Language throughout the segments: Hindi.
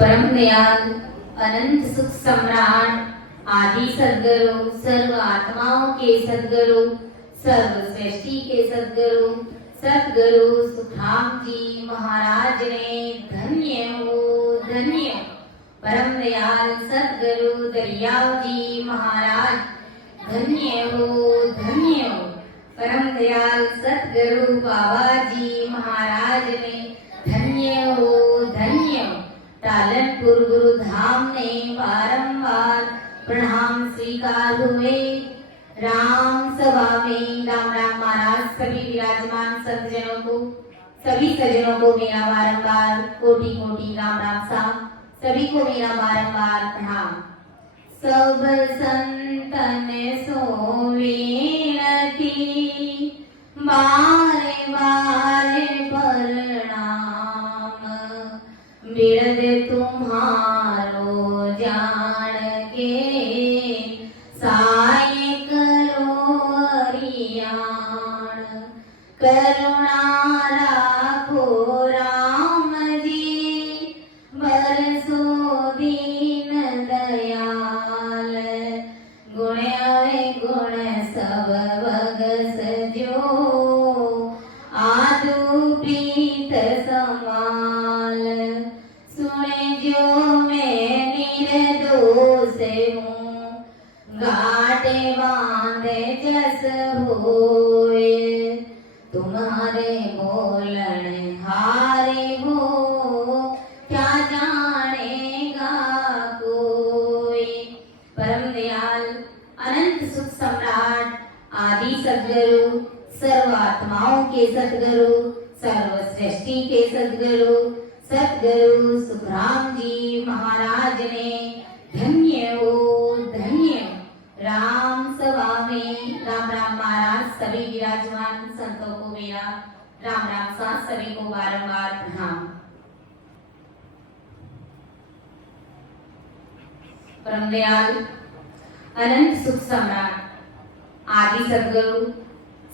परम दयाल अनंत सुख सम्राट आदि सद्गुरु सर्व आत्माओं के सद्गुरु सर्व सृष्टि के सद्गुरु सद्गुरु सुखराम जी महाराज ने धन्य हो धन्य। परम दयाल सद्गुरु दरियाव जी महाराज धन्य हो धन्य हो। परम दयाल सद्गुरु बाबा जी महाराज ने धन्य हो धन्य हो। तालनपुर गुरु धाम ने बारंबार प्रणाम स्वीकार हुए। राम सभा में राम राम महाराज सभी विराजमान संतजनों को सभी सज्जनों को मेरा बारंबार कोटि कोटि राम राम साहब सभी को मेरा बारंबार प्रणाम। सब संतन सो विनती बारे बारे प्रणाम बिरद तुम्हारो जान के साय करो अरियाण करुणा राखो राम जी बरसो दीन दयाल गुण गुण सब बगस जो आदु प्रीत समाल सुने जो मैं निर्दोष हूँ घाटे बांधे जस होए तुम्हारे बोलन हारे हो क्या जानेगा कोई। परम दयाल अनंत सुख सम्राट आदि सद्गुरु सर्व आत्माओं के सद्गुरु सर्व सृष्टि के सद्गुरु सद्गुरु सुखराम जी महाराज ने धन्य हो धन्य। राम सभा में राम राम महाराज सभी विराजमान संतों को मेरा राम राम सा सभी को बारंबार प्रणाम। परम दयाल अनंत सुख सम्राट आदि सद्गुरु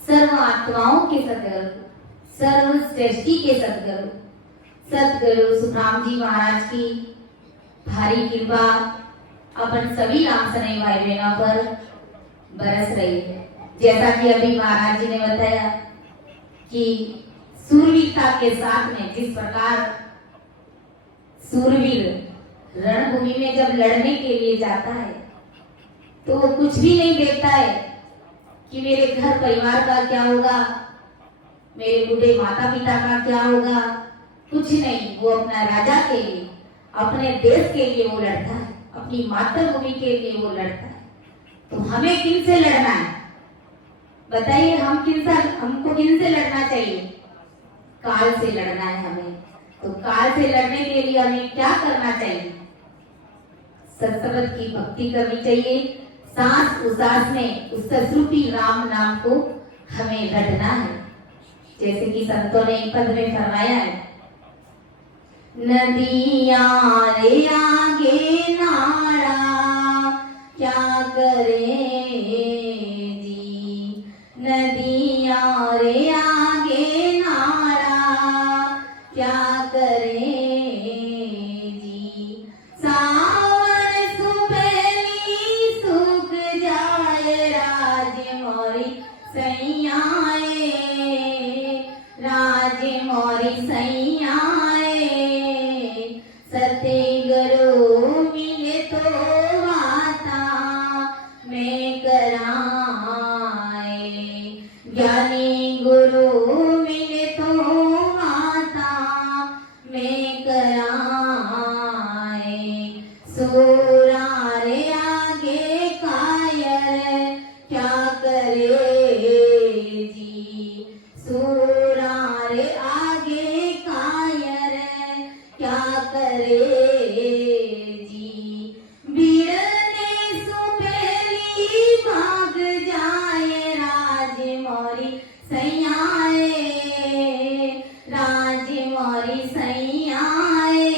सर्व आत्माओं के सद्गुरु सर्व सृष्टि के सद्गुरु सद्गुरु सुखराम जी महाराज की भारी कृपा अपन सभी राम सनई भाई बहनों पर बरस रही है। जैसा कि अभी महाराज जी ने बताया कि सूरवीरता के साथ में जिस प्रकार सूरवीर रणभूमि में जब लड़ने के लिए जाता है तो वो कुछ भी नहीं देखता है कि मेरे घर परिवार का क्या होगा, मेरे बूढ़े माता पिता का क्या होगा, कुछ नहीं। वो अपना राजा के लिए अपने देश के लिए वो लड़ता है, अपनी मातृभूमि के लिए वो लड़ता है। तो हमें किन से लड़ना है बताइए? हमको किन से लड़ना चाहिए? काल से लड़ना है हमें। तो काल से लड़ने के लिए हमें क्या करना चाहिए? सत्संग की भक्ति करनी चाहिए। सांस उसास में उस ससुरूपी राम नाम को हमें रटना है। जैसे कि संतों ने पद में फरमाया है, नदियां रे आगे नाड़ा क्या करे जी, नदियां रे आगे नाड़ा क्या करे जी, सावन सुबेली सूख जाए राज मोरी सैयाए, राज मोरी सैयाए, सतगुरु मिले तो माता में कराए, ज्ञानी गुरु मिले तो माता में कराए, सूरा रे आगे कायर क्या करे जी, सूरा रे आगे कायर क्या करे जी, भिड़ने सुपेली भाग जाए राज मोरी सैयाए, राज मोरी सैयाए,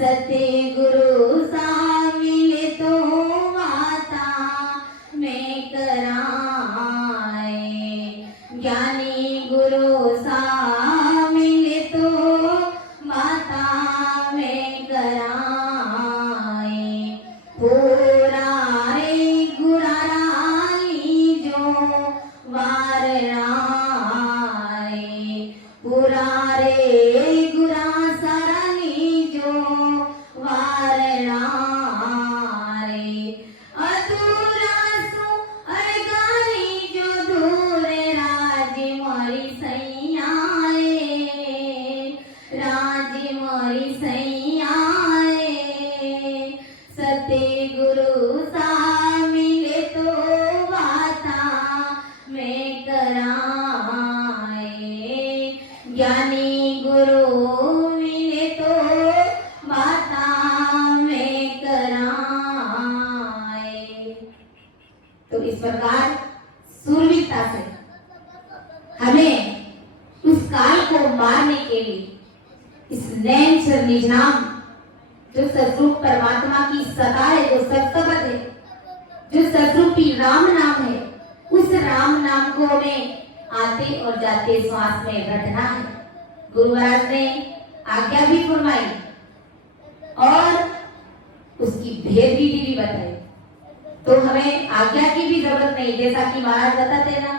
सतगुरु सा मिले तो माता में कराए, ज्ञानी गुरु सा मिले तो माता में रे गुरा सरनी जो वारणा रे अधूरा सो अड़गानी जो दूर राज मोरी सैया रे राज मोरी सैया रे सत्य गुरु सा मिले तो बाता में कराए ज्ञानी गुरु मिले तो बाता में कराए। तो इस प्रकार सूरवीरता से हमें उस काल को मारने के लिए इस नैन शर निज नाम जो सतरूप परमात्मा की सता है, जो सप्तपद है, जो सतरूपी राम नाम है, उस राम नाम को हमें आते और जाते श्वास में रटना है। गुरु महाराज ने आज्ञा भी फरमाई और उसकी भेद विधि भी बताई। तो हमें आज्ञा की भी जरूरत नहीं, जैसा कि महाराज बताते ना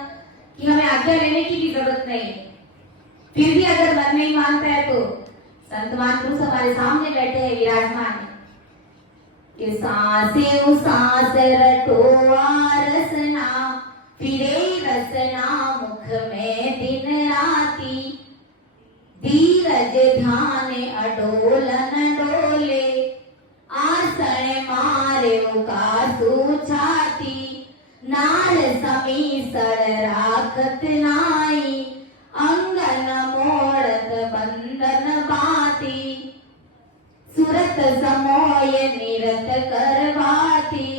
कि हमें आज्ञा लेने की भी जरूरत नहीं। फिर भी अगर मन नहीं मानता है तो संत महापुरुष हमारे सामने बैठे हैं, विराजमान है कि सांसे सांस रटो रसना फिरे रसना मुख में दिन राती धीरज ध्यान अडोलन डोले आसन मारे का छाती नार समीसड़ राखत नाई अंगन मोड़त बंधन बाती सुरत समोय निरत करवाती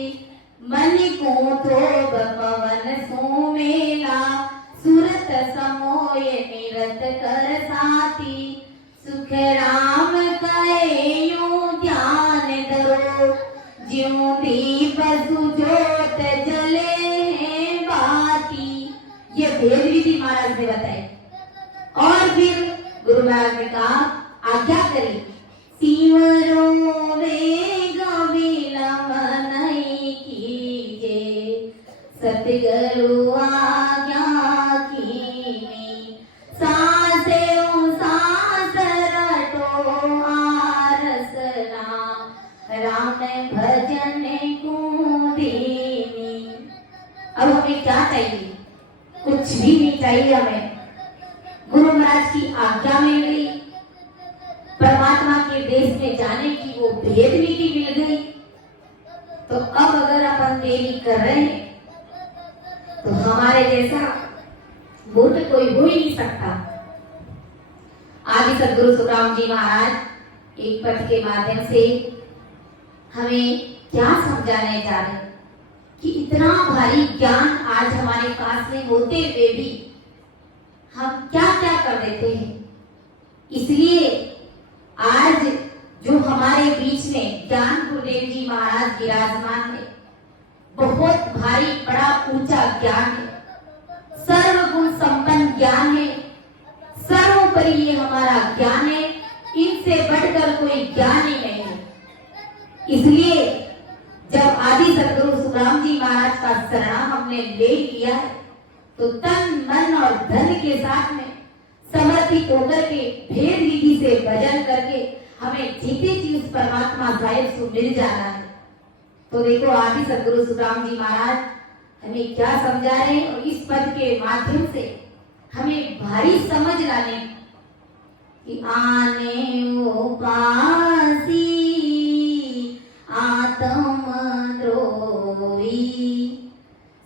मन को थोब पवन सोमेला सुरत समोय निरत कर साती सुख राम कहे यूं ध्यान धरो ज्यों दीप सुजोत जले हैं बाती। ये भेद विधि महाराज ने बताई और फिर गुरु महाराज ने कहा आज्ञा करी सिमरो वेग विलंब नहीं कीजे सतगुरु आज्ञा कीनी सांसे सांस रटो आरसना राम भजन को दीनी। अब हमें क्या चाहिए? कुछ भी नहीं चाहिए हमें। गुरु महाराज की आज्ञा मिल गई, परमात्मा के देश में जाने की वो भेद विधि मिल गई। तो अब अगर अपन देरी कर रहे हैं तो हमारे जैसा मूर्ख कोई हो ही नहीं सकता। आदि सदगुरु सुखराम जी महाराज एक पथ के माध्यम से हमें क्या समझाने जा रहे हैं कि इतना भारी ज्ञान आज हमारे पास में होते हुए भी हम क्या क्या कर देते हैं। इसलिए आज जो हमारे बीच में ज्ञान गुरुदेव जी महाराज विराजमान है, बहुत भारी बड़ा ऊंचा ज्ञान है, सर्वगुण संपन्न ज्ञान है, सर्वोपरि ये हमारा ज्ञान है, इनसे बढ़कर कोई ज्ञान ही नहीं है। इसलिए जब आदि सदगुरु सुखराम जी महाराज का शरण हमने ले लिया है तो तन मन और धन के साथ में समर्पित होकर के भेद विधि से भजन करके हमें जीते जी उस परमात्मा साहिब से मिल जाना है। तो देखो आदि सदगुरु सुखराम जी महाराज हमें क्या समझा रहे हैं और इस पद के माध्यम से हमें भारी समझ लाने कि आने वो पासी आत्म द्रोही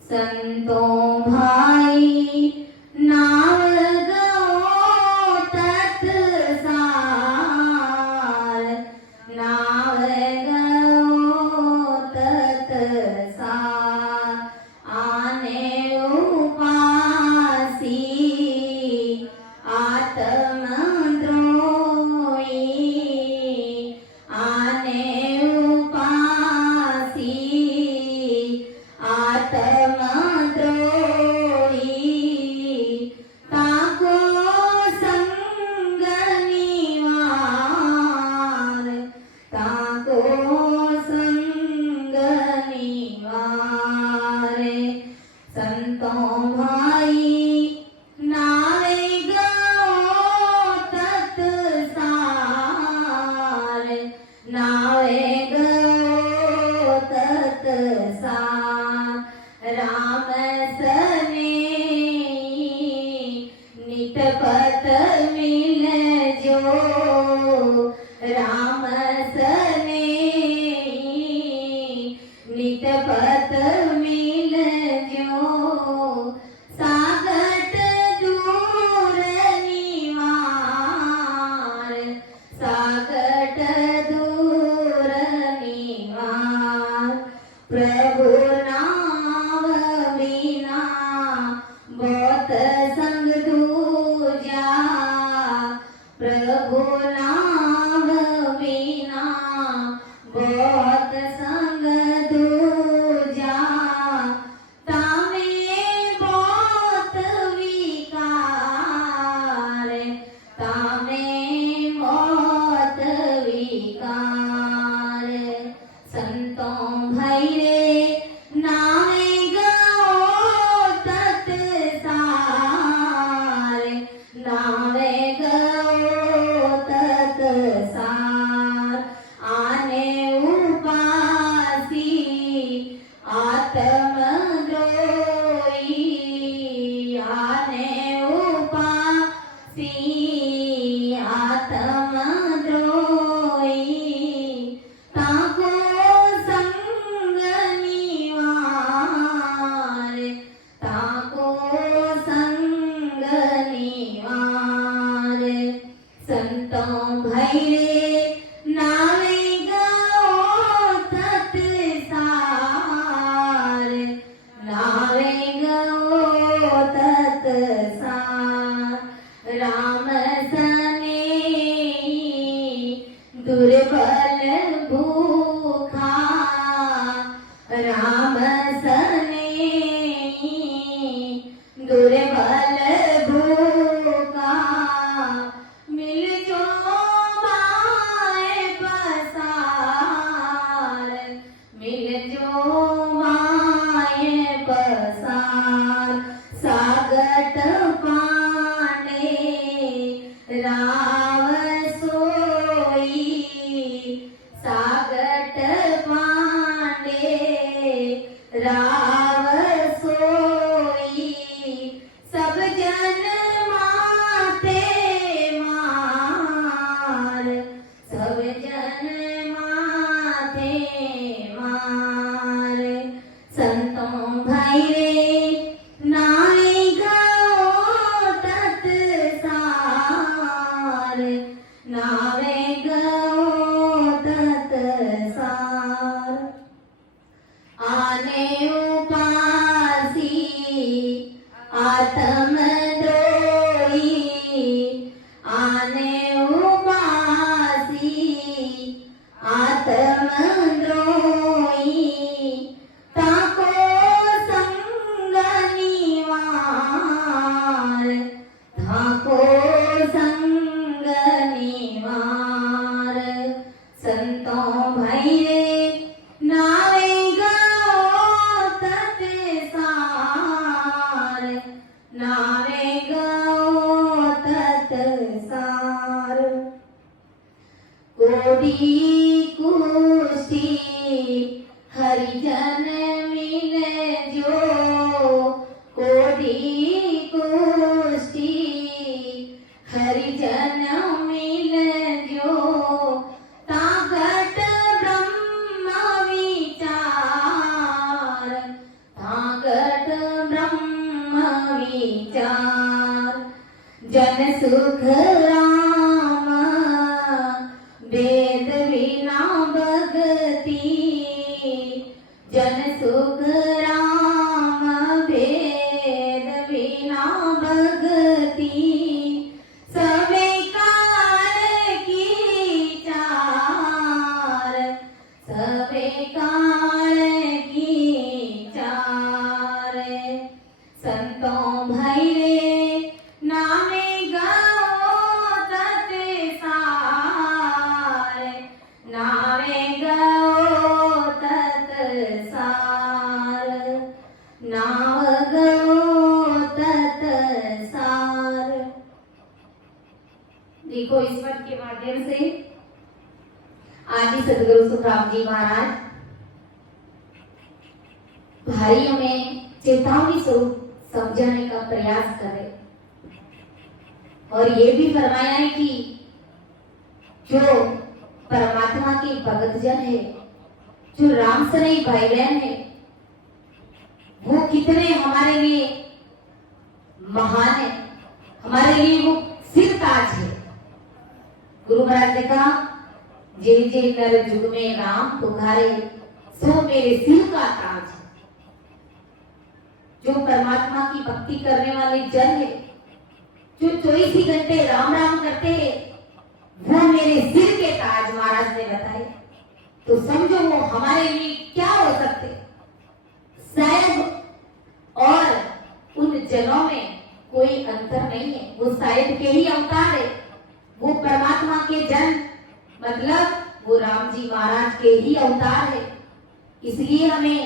संतों भाई नाव गो तत्सार नाव गो तत्सार आने उपासी आत्म द्रोही राम सने नित पत मिल जो सागत दूर निवार सागत दूर निवार प्रभु नाम बिना बहुत संग दूजा प्रभु नाम बिना बहुत संग दूजा तामे बहुत विकार तामे बहुत विकार संतों भैरे नामे गो तत्सार नामे गो तत्सार आने उपासी आत्मद्रोही आने उपासी आत्मद्रोही ताको संग निवार ताको संग निवार संतों भैरे नावे गो तत्सार नावे गो तत्सार राम सने दुर्बल भूखा राम सने दुर्बल भूखा मिल जो माए पसार मिल जो माए पसार सागत पांडे राव सोई सागत पांडे राव सोई सब जन माते मार सब जन माते मार संतों भैरे नावे गो तत्सार नावे गो तत्सार आने उपासी आत्मद्रोही आने उपासी आत्मद्रोही ताको संग निवार ताको संग निवार संतों भैरे नावे गो तत्सार नावे गो तत्सार कोटि कुष्ठी हरिजन मिल जो कोटि कुष्ठी हरिजन मिल जो ताकत ब्रह्म विचार ताकत ब्रह्म विचार जन सुख राम वेद बिना भगति जन सुख राम वेद बिना भगति सवे काल की चार सवे काल की चार संतों भैरे नामे गो तत्सार नामे गो तत्सार नाव गो तत्सार। देखो इस पद के माध्यम से आदि सदगुरु सुखराम जी महाराज भाइयों में चेतावनी स्वरूप समझाने का प्रयास करे और ये भी फरमाया है कि जो परमात्मा के भगत जन है, जो राम सनई भाई बहन है, वो कितने हमारे लिए महान है, हमारे लिए वो सिर ताज है। गुरु महाराज ने कहा, जे जे नर जुग में राम पुकारे, सो मेरे सिर का ताज है। जो परमात्मा की भक्ति करने वाले जन है, जो 24 ही घंटे राम राम करते हैं, वो मेरे सिर के ताज महाराज ने बताए। तो समझो वो हमारे लिए क्या हो सकते। शायद और उन जनों में कोई अंतर नहीं है, वो शायद के ही अवतार है, वो परमात्मा के जन, मतलब वो राम जी महाराज के ही अवतार है। इसलिए हमें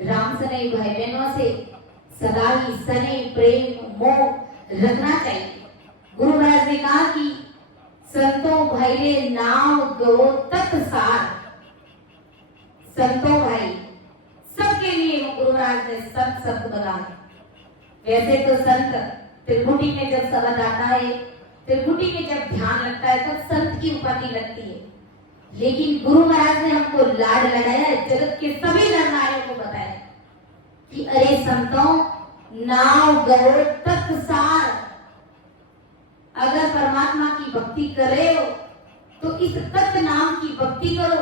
राम सनई भाई बहनों से सदा ही स्नेह प्रेम मोह रखना चाहिए। गुरु महाराज ने कहा कि संतों भाईरे नाम गो तत्सार। संतों भाई सबके लिए गुरु महाराज ने संत शब्द बनाया। वैसे तो संत त्रिकुटी में जब शब्द आता है, त्रिकुटी में जब ध्यान लगता है, तब संत की उपाधि लगती है। लेकिन गुरु महाराज ने हमको लाड लगाया, जगत के सभी नर नारियों को बताया कि अरे संतों, नाव गो तत्सार। अगर परमात्मा की भक्ति कर रहे हो तो इस तत्व नाम की भक्ति करो।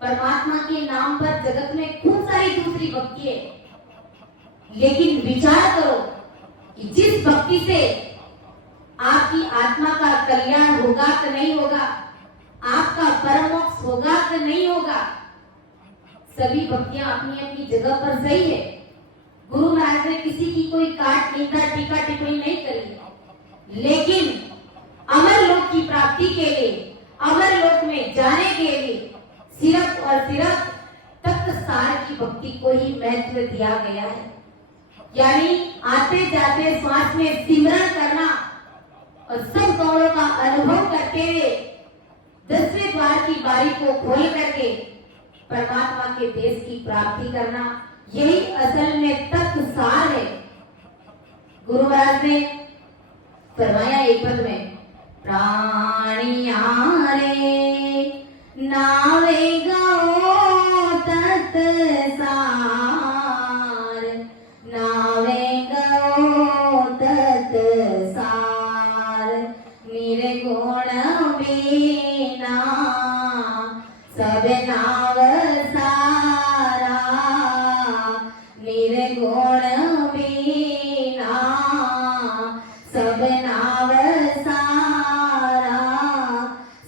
परमात्मा के नाम पर जगत में खूब सारी दूसरी भक्ति है, लेकिन विचार करो कि जिस भक्ति से आपकी आत्मा का कल्याण होगा कि नहीं होगा, आपका परम मोक्ष होगा कि नहीं होगा। सभी भक्तियां अपनी अपनी जगह पर सही है। गुरु महाराज ने किसी की कोई काट निंदा टीका टिप्पणी नहीं करी, लेकिन अमर लोक की प्राप्ति के लिए, अमर लोक में जाने के लिए सिर्फ और सिर्फ तत्व सार की भक्ति को ही महत्व दिया गया है। यानी आते जाते श्वास में सिमरन करना और सब गौरों का अनुभव करते हुए 10वें द्वार की बारी को खोल करके परमात्मा के देश की प्राप्ति करना, यही असल में तत्व सार है। गुरु महाराज ने फरमाया एक पद में, प्राणिया रे नावे गो तत्व सार, नावे गो तत्व सार, निर्गुण बिना सब नाव सारा, निर्गुण बिना सब नाव सारा,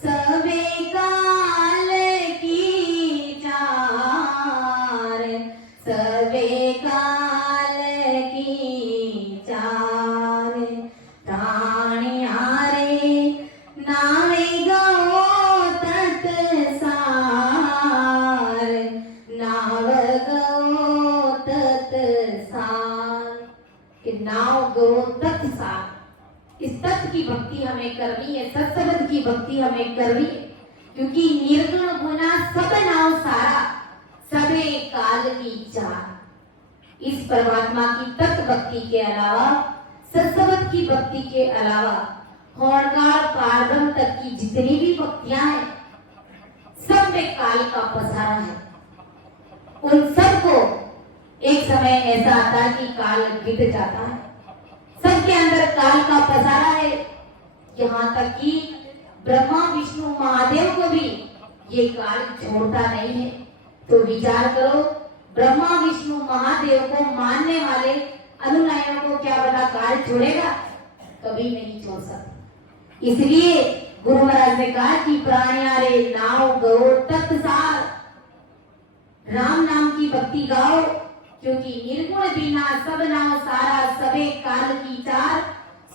सबे काल की चार, सबे काल की चार, प्राणिया रे नावे गो तत्व सार, नाव गो तत्व सार। नाव गो तत्व सार, इस तत्व की भक्ति हमें करनी है, सत्संग की भक्ति हमें करनी है, क्योंकि निर्गुण गुना सब नाव सारा, सबे काल की चार। इस परमात्मा की तत्व भक्ति के अलावा, सत्संग की भक्ति के अलावा, होनकाल पारब्रह्म तक की जितनी भी भक्तियां हैं, सब में काल का पसारा है। उन सबको एक समय ऐसा आता है कि काल बीत जाता है। सबके अंदर काल का पसारा है, यहाँ तक कि ब्रह्मा विष्णु महादेव को भी ये काल छोड़ता नहीं है। तो विचार करो, ब्रह्मा विष्णु महादेव को मानने वाले अनुयायियों को क्या पता काल छोड़ेगा? कभी नहीं छोड़ सकता। इसलिए गुरु महाराज ने कहा कि प्राणिया रे नाव गो तत्व सार, राम नाम की भक्ति गाओ, क्योंकि निर्गुण बिना सब नाव सारा, सबे काल की चार,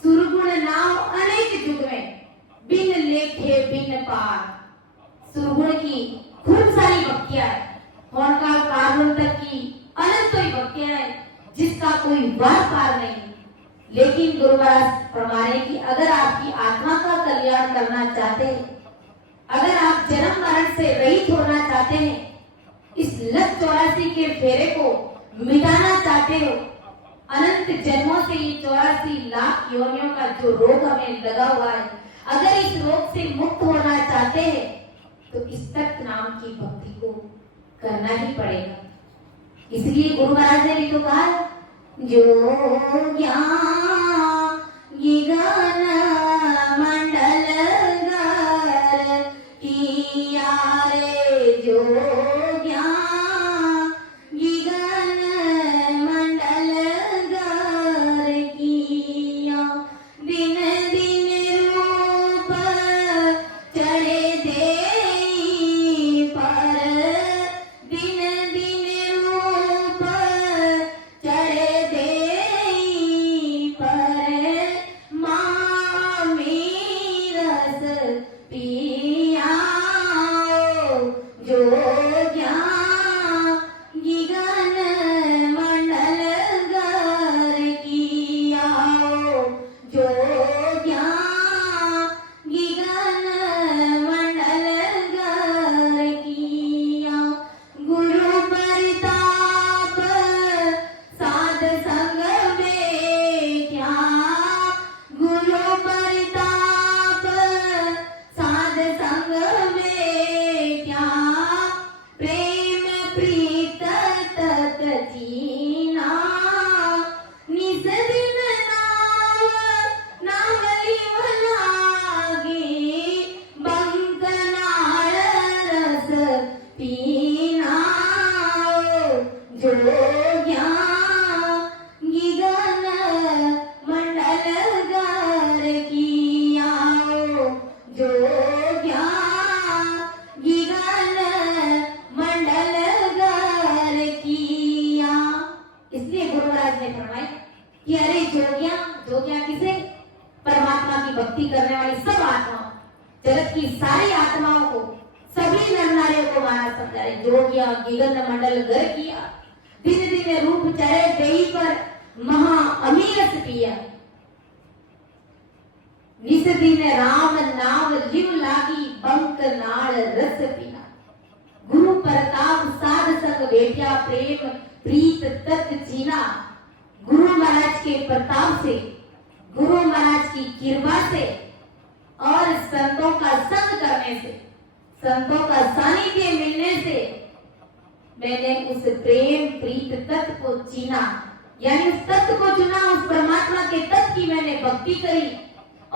सुरगुण नाव अनेक जुग में, बिन लेखे बिन पार। सुरगुण की खूब सारी भक्तियां है, होनकाल पारब्रह्म तक की अनंत ही भक्तियां है, जिसका कोई वार पार नहीं। लेकिन गुरु महाराज फरमा रहे कि अगर आपकी आत्मा का कल्याण करना चाहते हैं, अगर आप जन्म मरण से रहित होना चाहते हैं, इस लख 84 के फेरे को मिटाना चाहते हो, अनंत जन्मों से ये 84 लाख योनियों का जो रोग हमें लगा हुआ है, अगर इस रोग से मुक्त होना चाहते चाहते हैं तो इस तत्व नाम की भक्ति को करना ही पड़ेगा। इसलिए गुरु महाराज ने भी तो कहा है, जो ज्ञान गगन मंडल गर किया रे, जो ज्ञान गगन मंडल गर किया, दिन दिन रूप चढ़े देई पर, दिन दिन रूप चढ़े देई पर, मामी रस पिया, जो ज्ञान गगन मंडल गर किया, जो ज्ञान गगन मंडल गर किया, गुरु परिताप साध संग बैठा, गुरु परिताप साध संग बैठा, प्रेम प्रीत तत चीना, निज दिन नाम लिव लागे, बंकनाळ रस पीना, जो ज्ञान गगन मंडल गर किया, जो ज्ञान गगन मंडल गर किया। इसलिए गुरु महाराज ने फरमाया कि अरे जोगिया, जोगिया किसे? परमात्मा की भक्ति करने वाली सब आत्माओं, जगत की सारी आत्माओं को, सभी नर नारियों को महाराज समझा रहे, जोगिया गगन मंडल गर किया, दिन दिन रूप चढ़े देई पर, महा अमीरस पिया, निस दिन राम नाम लिव लागी, बंक नाड़ रस पीना, गुरु प्रताप साध संग बैठा, प्रेम प्रीत तत्व चीना। गुरु महाराज के प्रताप से, गुरु महाराज की कृपा से और संतों का संग करने से, संतों का सानिध्य मिलने से मैंने उस प्रेम प्रीत तत्व को चीना, यानी उस तत्व को चुना, उस परमात्मा के तत्व की मैंने भक्ति करी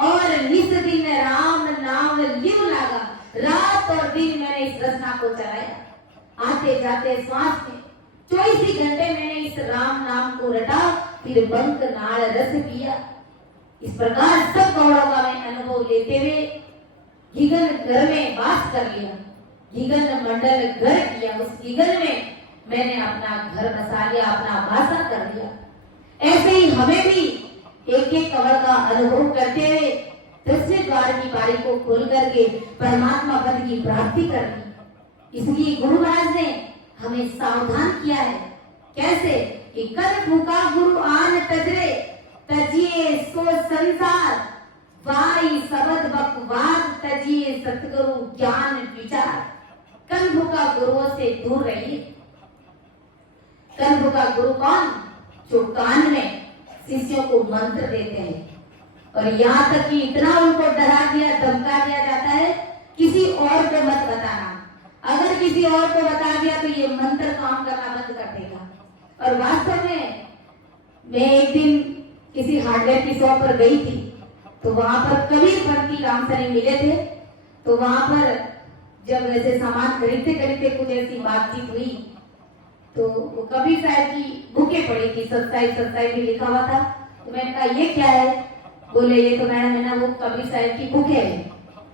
और निस दिन राम नाम लिव लागा, रात और दिन मैंने इस रचना को चलाया, आते जाते श्वास में 24 ही घंटे मैंने इस राम नाम को रटा, फिर बंक नाड़ रस पिया। इस प्रकार सब गौरव का मैं अनुभव लेते हुए गगन घर में वास कर लिया, गगन मंडल घर किया, उस गगन में मैंने अपना घर बसा लिया, अपना वासा कर लिया। ऐसे ही हमें भी एक एक कमल का अनुभव करते हुए 10वें द्वार की बारी को खोल करके परमात्मा पद की प्राप्ति करनी। इसलिए गुरु महाराज ने हमें सावधान किया है, कैसे कि कर फूका गुरु आन तजरे, तजिए सो संसार, वाई सबद बकवाद, तजिए सतगुरु ज्ञान विचार। कंधु का गुरुओं से दूर रहिए। कंधु का गुरु कौन? जो कान में शिष्यों को मंत्र देते हैं और यहाँ तक कि इतना उनको डरा दिया, धमका दिया जाता है, किसी और को मत बताना, अगर किसी और को बता दिया तो ये मंत्र काम करना बंद कर देगा। और वास्तव में मैं एक दिन किसी हार्डवेयर की शॉप पर गई थी, तो वहां पर कबीर पंथी राम सरी मिले थे। तो वहां पर जब ऐसे सामान खरीदते खरीदते कुछ ऐसी बातचीत हुई, तो वो कबीर साहब की बुकें पड़ी थी, सत्साई भी लिखा हुआ था। तो मैंने कहा ये क्या है? बोले ये तो मैडम है ना वो कबीर साहब की बुक है।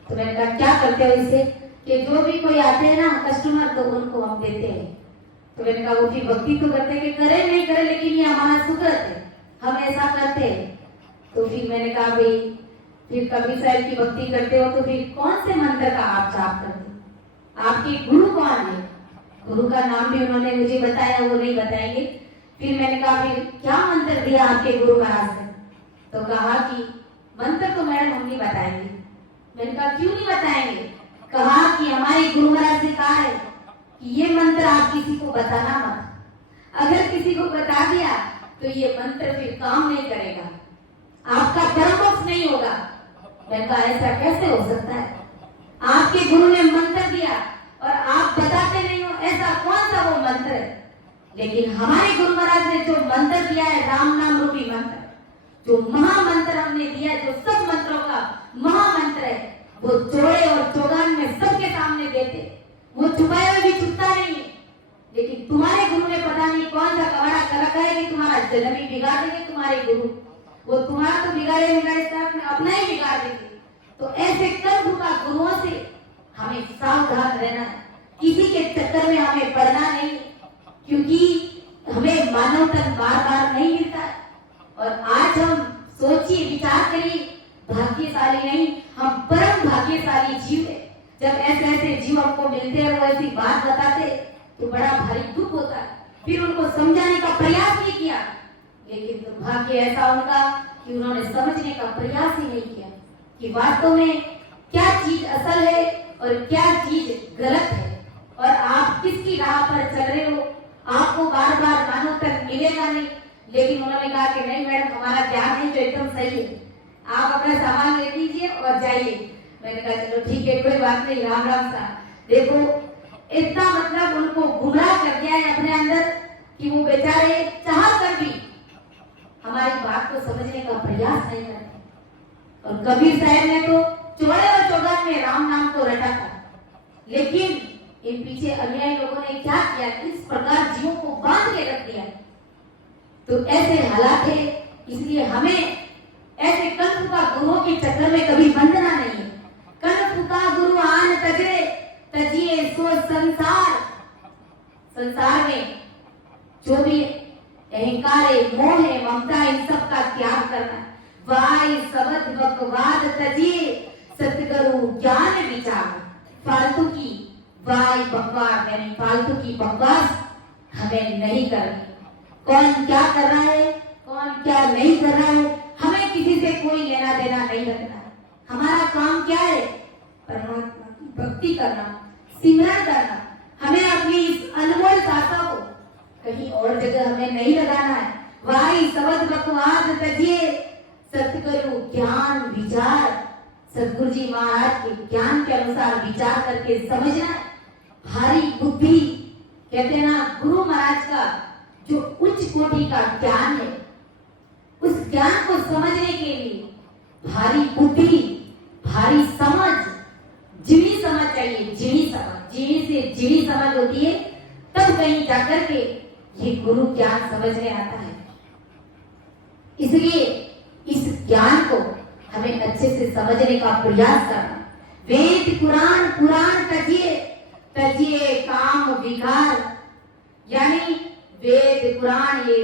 तो मैंने कहा क्या करते हो इससे? कि जो भी कोई आते हैं ना कस्टमर, तो उनको हम देते हैं। तो मैंने कहा वो भी भक्ति तो करते हैं कि करे नहीं करे, लेकिन ये हमारा सुकृत है, हम ऐसा करते हैं। तो फिर मैंने कहा भाई फिर कबीर साहब की भक्ति करते हो तो फिर कौन से मंत्र का आप जाप करते हो? आपके गुरु कौन है? गुरु का नाम भी उन्होंने मुझे बताया, वो नहीं बताएंगे। फिर मैंने कहा फिर क्या मंत्र दिया आपके गुरु महाराज ने? तो कहा कि मंत्र तो मैडम हम नहीं बताएंगे। मैंने कहा क्यों नहीं बताएंगे? कहा कि हमारे गुरु महाराज ने कहा है कि ये मंत्र आप किसी को बताना मत, अगर किसी को बता दिया तो ये मंत्र फिर काम नहीं करेगा, आपका परम मोक्ष नहीं होगा। मैंने कहा ऐसा कैसे हो सकता है? आपके लेकिन हमारे गुरु महाराज ने जो मंत्र दिया है, राम नाम रूपी मंत्र, जो महामंत्र हमने दिया, जो सब मंत्रों का महामंत्र है, वो जोड़े और चौगान में सबके सामने देते, वो छुपाए हुए भी छुपता नहीं है। लेकिन तुम्हारे गुरु ने पता नहीं कौन सा कवाड़ा कर रखा है कि तुम्हारा जन्म ही बिगाड़ देंगे तुम्हारे गुरु। वो तुम्हारा तो बिगाड़े अपना ही बिगाड़ देंगे। तो ऐसे कर्म का गुरुओं से हमें सावधान रहना है, किसी के चक्कर में हमें पड़ना नहीं, क्योंकि हमें मानव तन बार बार नहीं मिलता है। और आज हम सोचिए, विचार करिए, भाग्यशाली नहीं, हम परम भाग्यशाली जीव है। जब ऐसे ऐसे जीव हमको मिलते हैं, वो ऐसी बात बताते तो बड़ा भारी दुख होता है। फिर उनको समझाने का प्रयास भी किया, लेकिन दुर्भाग्य ऐसा उनका कि उन्होंने समझने का प्रयास ही नहीं किया कि वास्तव में क्या चीज असल है और क्या चीज गलत है, और आप किसकी राह पर चल रहे हो। आपको बार बार मानो तक मिलेगा नहीं, लेकिन उन्होंने कहा कि नहीं मैडम, हमारा ज्ञान है जो एकदम सही है, आप अपना सामान ले लीजिए और जाइए। मैंने कहा चलो ठीक है, कोई बात नहीं, राम राम सा। देखो इतना मतलब उनको गुमराह कर दिया है अपने अंदर कि वो बेचारे चाह कर भी हमारी बात को समझने का प्रयास नहीं करते। और कबीर साहब ने तो चौड़े और चौगान में राम नाम को रटा था, लेकिन इन पीछे अन्यायी लोगों ने क्या किया, इस प्रकार जीवों को बांध के रख दिया। तो ऐसे हालात है, इसलिए हमें ऐसे कंठ का गुरुओं के चक्कर में कभी बंधना नहीं है। कंठ का गुरु आन तजे तजिए सो संसार, संसार में जो भी अहंकार है, मोह है, ममता है, इन सब का त्याग करना। वाई सबद बकवाद तजिए सतगुरु ज्ञान विचार। फालतू की वाई बकवाद यानी फालतू की बकवास हमें नहीं करनी। कौन क्या कर रहा है, कौन क्या नहीं कर रहा है, हमें किसी से कोई लेना देना नहीं रखना। हमारा काम क्या है, परमात्मा की भक्ति करना, सिमरन करना। हमें अपनी इस अनमोल साधना को कहीं और जगह हमें नहीं लगाना है। वाई सबद बकवाद तजिए सतगुरु ज्ञान विचार। सतगुरु जी महाराज के ज्ञान के अनुसार विचार करके समझना है। भारी बुद्धि कहते हैं ना, गुरु महाराज का जो उच्च कोटि का ज्ञान है, उस ज्ञान को समझने के लिए भारी बुद्धि, भारी समझ, जीवी समझ चाहिए। जीवी समझ, जीवी से जीवी समझ होती है, तब कहीं जाकर के ये गुरु ज्ञान समझ में आता है। इसलिए इस ज्ञान को हमें अच्छे से समझने का प्रयास करना। वेद पुराण, पुराण तजिए तजिए काम विकार। यानी वेद पुराण, ये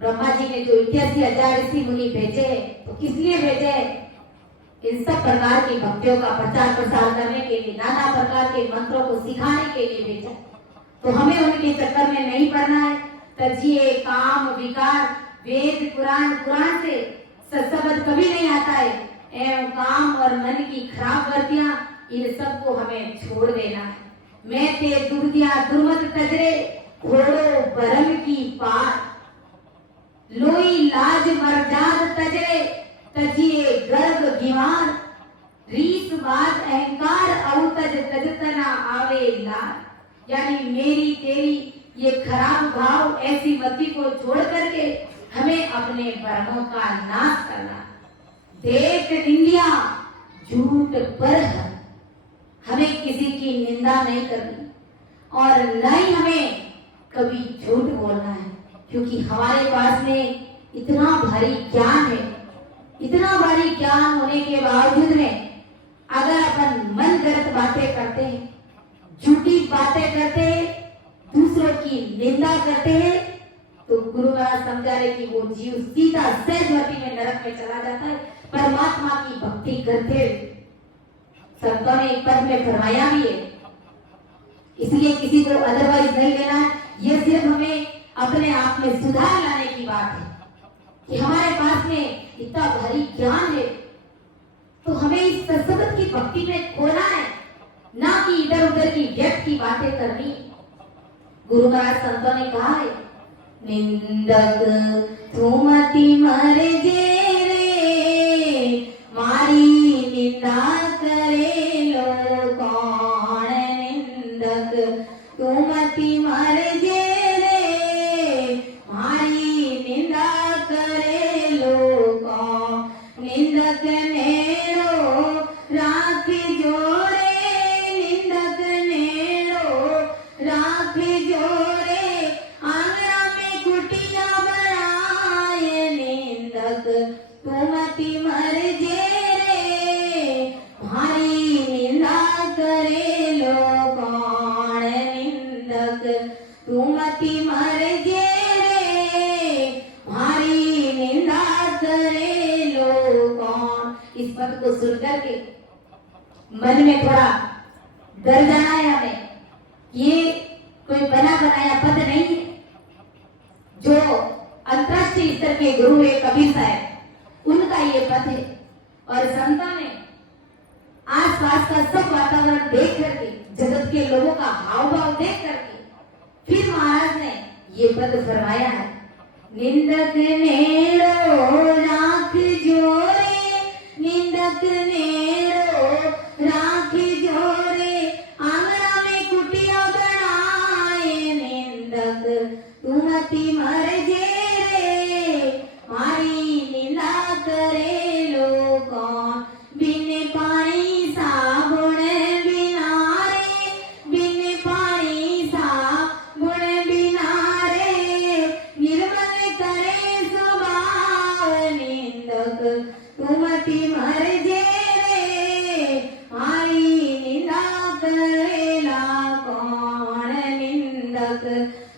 ब्रह्मा जी ने जो 81,000 ऋषि मुनि भेजे हैं, तो किस लिए भेजे हैं? इन सब प्रकार की भक्तियों का प्रचार प्रसार करने के लिए, नाना प्रकार के मंत्रों को सिखाने के लिए भेजा। तो हमें उनके चक्कर में नहीं पड़ना है। तजिए काम विकार। वेद पुराण, पुराण से सत्सबद कभी नहीं आता है। एवं काम और मन की खराब वृत्तियां, इन सब को हमें छोड़ देना है। मैं ते दुर्दिया दुर्मत तजरे घोड़ो बरम की पार। लोई लाज मर्जाद तजरे तजिए गर्भ गिवार। रीस बात अहंकार अवतज तजतना आवे लार। यानी मेरी तेरी ये खराब भाव, ऐसी मति को छोड़ करके हमें अपने भ्रमों का नाश करना। देख निंदिया झूठ पर हमें किसी की निंदा नहीं करनी, और न ही हमें कभी झूठ बोलना है, क्योंकि हमारे पास में इतना भारी ज्ञान है। इतना भारी ज्ञान होने के बावजूद में अगर अपन मन गलत बातें करते हैं, झूठी बातें करते हैं, दूसरों की निंदा करते हैं, तो गुरु महाराज समझा रहे कि वो जीव सीधा सहजवती में नरक में चला जाता है। परमात्मा की भक्ति करते संतों ने एक पद में फरमाया भी है। इसलिए किसी को अदरवाइज नहीं लेना है। ये सिर्फ हमें अपने आप में सुधार लाने की बात है कि हमारे पास में इतना भारी ज्ञान है, तो हमें इस सत्संग की भक्ति में खोना है, ना कि इधर उधर की व्यर्थ की बातें करनी। गुरु महाराज संतों ने कहा है, निंदक तुमति मर जे रे, मारी निंदा करे लो कौन। निंदक तुमति मर जे करके मन में थोड़ा डर जाना है हमें। ये कोई बना बनाया पद नहीं है। जो अंतरराष्ट्रीय स्तर के गुरु है कबीर साहब, उनका ये पद है। और संतों ने आसपास का सब वातावरण देख करके, जगत के लोगों का हाव भाव देख करके फिर महाराज ने ये पद फरमाया है, निंदक नेरो राख जोरे, निंदक नेरो राख जोरे, आंगना में कुटिया बनाए, निंदक तुमति मर जे रे, मारी निंदा करे लोगों, बिन पानी साबुन बिना रे, बिन पानी साबुन बिना रे, निर्मल करे स्वभाव, निंदक तुमति मर जे रे, मारी निंदा करेला कौन, निंदक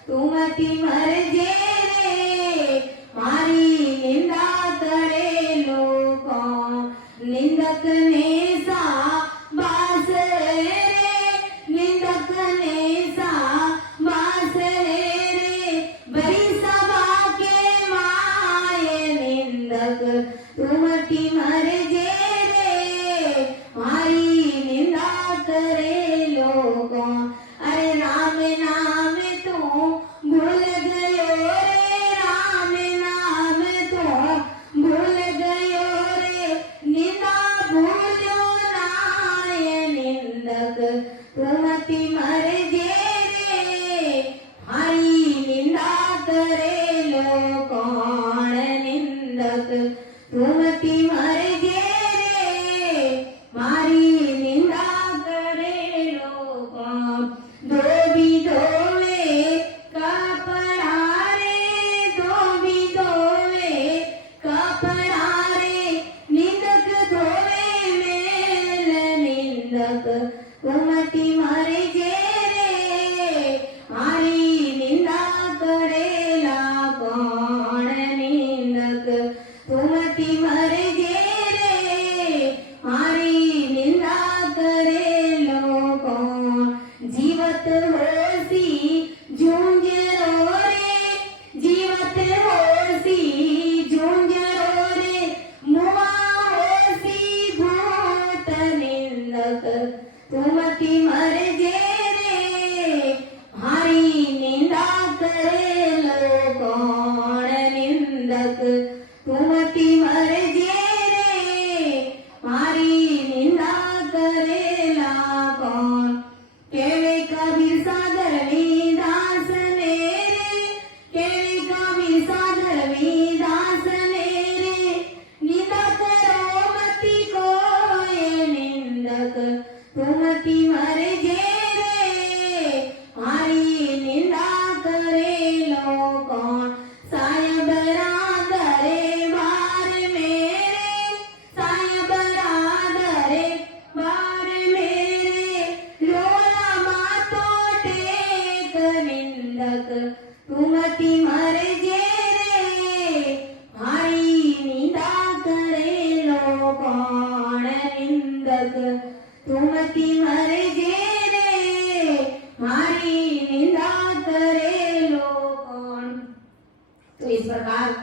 तुमति मर जे रे, मारी निंदा करे लोगों, निंदक ने सा बास रे, निंदक ने सा बास रे, बड़ी सभा के माये, निंदक तुमति मर जे रे, मारी निंदा करे लोगों। अरे राम नाम तू भूल गयो रे, राम नाम तू भूल गयो रे, निंदा भूलो नाय, निंदक तुमति मर जे रे, हरी निंदा करे लो कौन, निंदक तुमति मर जे रे, मारी निंदा करे लो कौन। धोबी धोवे कपड़ा रे, धोबी धोवे कपड़ा रे, निंदक धोवे मेल, निंदक तुमति मर जे रे, मारी निंदा करेला कौन, निंदक तुमति मर जे रे, मारी निंदा करे लो कौन। जीवत होसी झुंझरो रे, जीवत होसी झुंझरो रे, मुआ होसी भूत, निंदक तुमति मर जे रे, मारी निंदा करे लो कौन, निंदक तुमति मर जे रे, मारी निंदा करेला कौन। केवे कबीर सागर दास ने रे, केवे कबीर सागर दास ने रे, निंदा करो मति कोय, निंदक तुमति मर जे रे, मारी निंदा करे लो कौन। सायब राधरे बार मेरे, सायब राधरे बार मेरे, रोला मातो टेक, निंदक तुमति मर जे रे, मारी निंदा करे लो कौन, निंदक तुमति मर जे रे, मारी निंदा करे लो कौन। तो इस प्रकार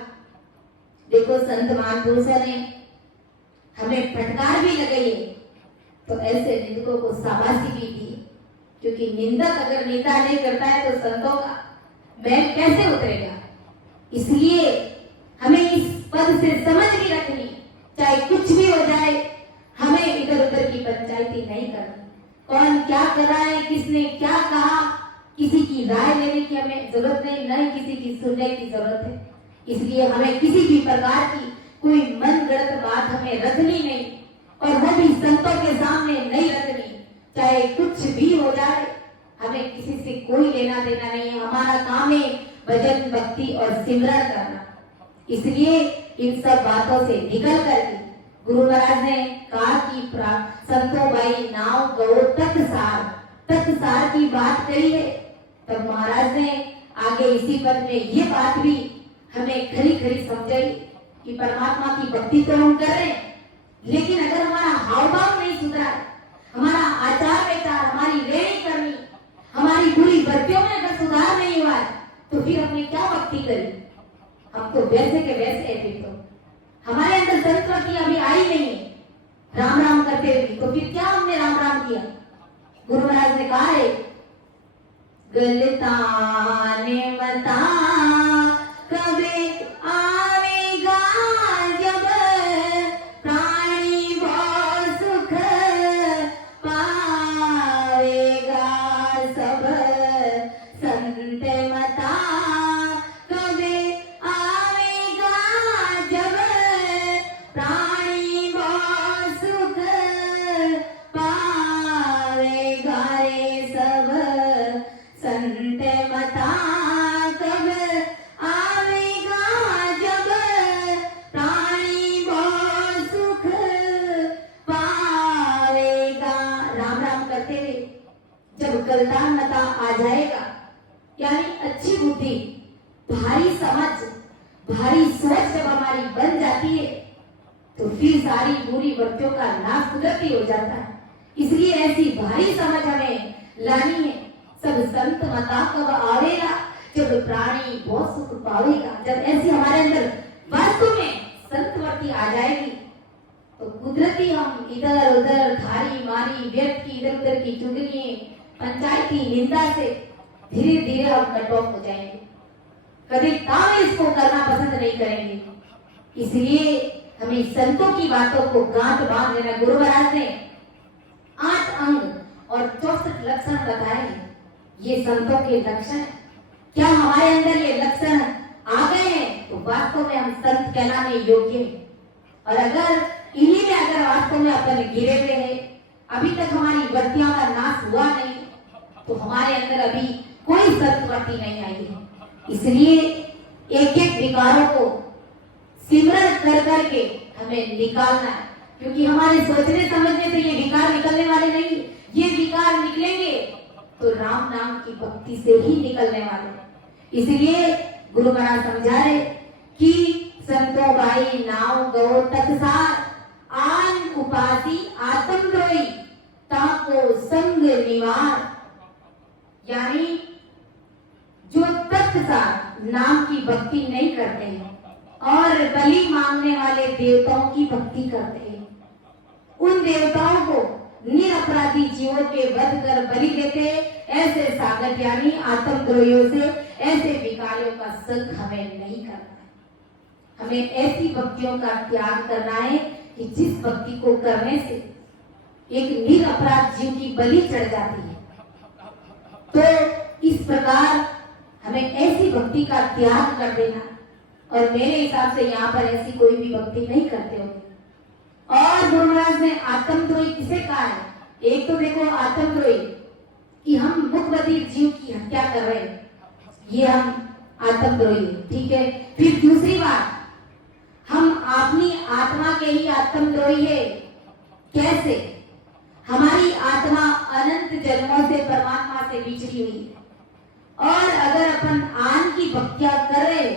देखो संत महापुरुषों ने हमें फटकार भी लगाई है, तो ऐसे निंदकों को शाबाशी भी दी, क्योंकि निंदक अगर निंदा नहीं करता है तो संतों का बैग कैसे उतरेगा। इसलिए हमें इस पद से समझ भी रखनी, चाहे कुछ भी हो जाए, हमें इधर उधर की पंचायती नहीं करनी। कौन क्या कर रहा है, किसने क्या कहा, किसी की राय लेने की हमें जरूरत नहीं, न किसी की सुनने की जरूरत है। इसलिए हमें किसी भी प्रकार की कोई मन गढ़ंत बात हमें रखनी नहीं, और वो भी संतों के सामने नहीं रखनी। चाहे कुछ भी हो जाए, हमें किसी से कोई लेना देना नहीं है। हमारा काम है भजन भक्ति और सिमरन करना। इसलिए इन सब बातों से निकल करके गुरु महाराज ने कहा कि संतो भाई नाव गौ तक सार की बात करी है। तब महाराज ने आगे इसी पद में ये बात भी हमें खरी खरी समझाई कि परमात्मा की भक्ति तो हम कर रहे हैं, लेकिन अगर हमारा हाव भाव नहीं सुधरा, हमारा आचार विचार, हमारी रहनी करनी, हमारी बुरी वृत्तियों में अगर सुधार नहीं हुआ है, तो फिर हमने क्या भक्ति करी? हम तो वैसे के वैसे है। फिर तो हमारे अंदर संस्कृति अभी आई नहीं है राम राम करते हुए, तो फिर क्या हमने राम राम किया? गुरु महाराज ने कहा है, गलताने मता कभी आवेगा जब प्राणी बहुत सुख पावेगा सब संत मता कभी आवेगा जब प्राणी बहुत सुख पावेगा रे सब संत मता कब आवेगा जब प्राणी बहुत सुख पावेगा। राम राम करते हुए जब गलतान मता आ जाएगा, यानी अच्छी बुद्धि, भारी समझ, भारी सोच जब हमारी बन जाती है, तो फिर सारी बुरी वृत्तियों का नाश कुदरती हो जाता है। इसलिए ऐसी भारी समझ हमें लानी है। सब संत मता कब आवेगा जब प्राणी बहुत सुख पावेगा। जब ऐसी हमारे अंदर वास्तव में संत वृत्ति आ जाएगी, तो कुदरती हम इधर उधर खारी मारी व्यर्थ की इधर उधर की चुगली, पंचायती निंदा से धीरे धीरे हम कट ऑफ हो जाएंगे। कभी काम इसको करना पसंद नहीं करेंगे। इसलिए हमें संतों की बातों को गांठ बांध लेना। गुरु महाराज ने 8 अंग और 64 लक्षण बताए हैं। ये संतों के लक्षण है। क्या हमारे अंदर ये लक्षण आ गए हैं, तो वास्तव में हम संत कहलाने योग्य हैं। और अगर इन्हीं में अगर वास्तव में अपन गिरे हुए हैं, अभी तक हमारी वृत्तियों का नाश हुआ नहीं, तो हमारे अंदर अभी कोई संत वृत्ति नहीं आई है। इसलिए एक एक विकारों को सिमरन कर करके हमें निकालना है, क्योंकि हमारे सोचने समझने से ये विकार निकलने वाले नहीं। ये विकार निकलेंगे तो राम नाम की भक्ति से ही निकलने वाले हैं। इसलिए गुरु महाराज समझा रहे कि संतो भाई नाव गो तत्सार आन उपासी आत्मद्रोही ताको संग निवार। यानी जो तत्सार नाम की भक्ति नहीं करते हैं और बलि मांगने वाले देवताओं की भक्ति करते हैं, उन देवताओं को निरपराधी जीवों के वध कर बलि देते, ऐसे सागर यानी आत्मद्रोहियों से, ऐसे विकारियों का संग हमें नहीं करना है। हमें ऐसी भक्तियों का त्याग करना है कि जिस भक्ति को करने से एक निरपराध जीव की बलि चढ़ जाती है। तो इस प्रकार हमें ऐसी भक्ति का त्याग कर देना, और मेरे हिसाब से यहाँ पर ऐसी कोई भी भक्ति नहीं करते होंगे। और गुरु महाराज ने आत्मद्रोही किसे कहा है? एक तो देखो आत्मद्रोही कि हम मुखबधिर जीव की हत्या कर रहे हैं, ये हम आत्मद्रोही, ठीक है। फिर दूसरी बात, हम अपनी आत्मा के ही आत्मद्रोही है। कैसे? हमारी आत्मा अनंत जन्मों से परमात्मा से बिछड़ी हुई है, और अगर अपन आन की भक्तियां कर रहे,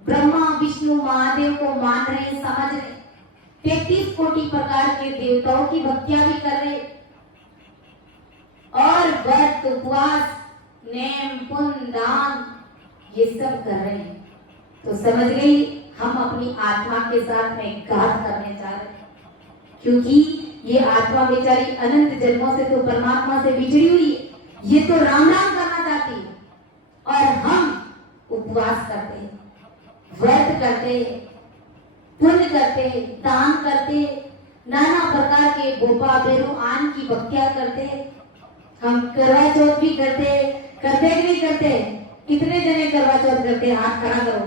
ब्रह्मा विष्णु महादेव को मान रहे, समझ रहे, 33 कोटि प्रकार के देवताओं की भक्तियां भी कर रहे, और व्रत उपवास नेम पुण्य दान ये सब कर रहे हैं, तो समझ गई हम अपनी आत्मा के साथ में घात करने जा रहे हैं। क्योंकि ये आत्मा बेचारी अनंत जन्मों से तो परमात्मा से बिछड़ी हुई है, ये तो राम राम करना चाहती है, और हम उपवास करते हैं, व्रत करते हैं, पुण्य करते हैं, दान करते हैं, नाना प्रकार के गोपा बेरू आन की भक्तियां करते हैं, हम करवा चौथ भी करते कि नहीं करते? कितने जने करवा चौथ करते हैं? हाथ खड़ा करो।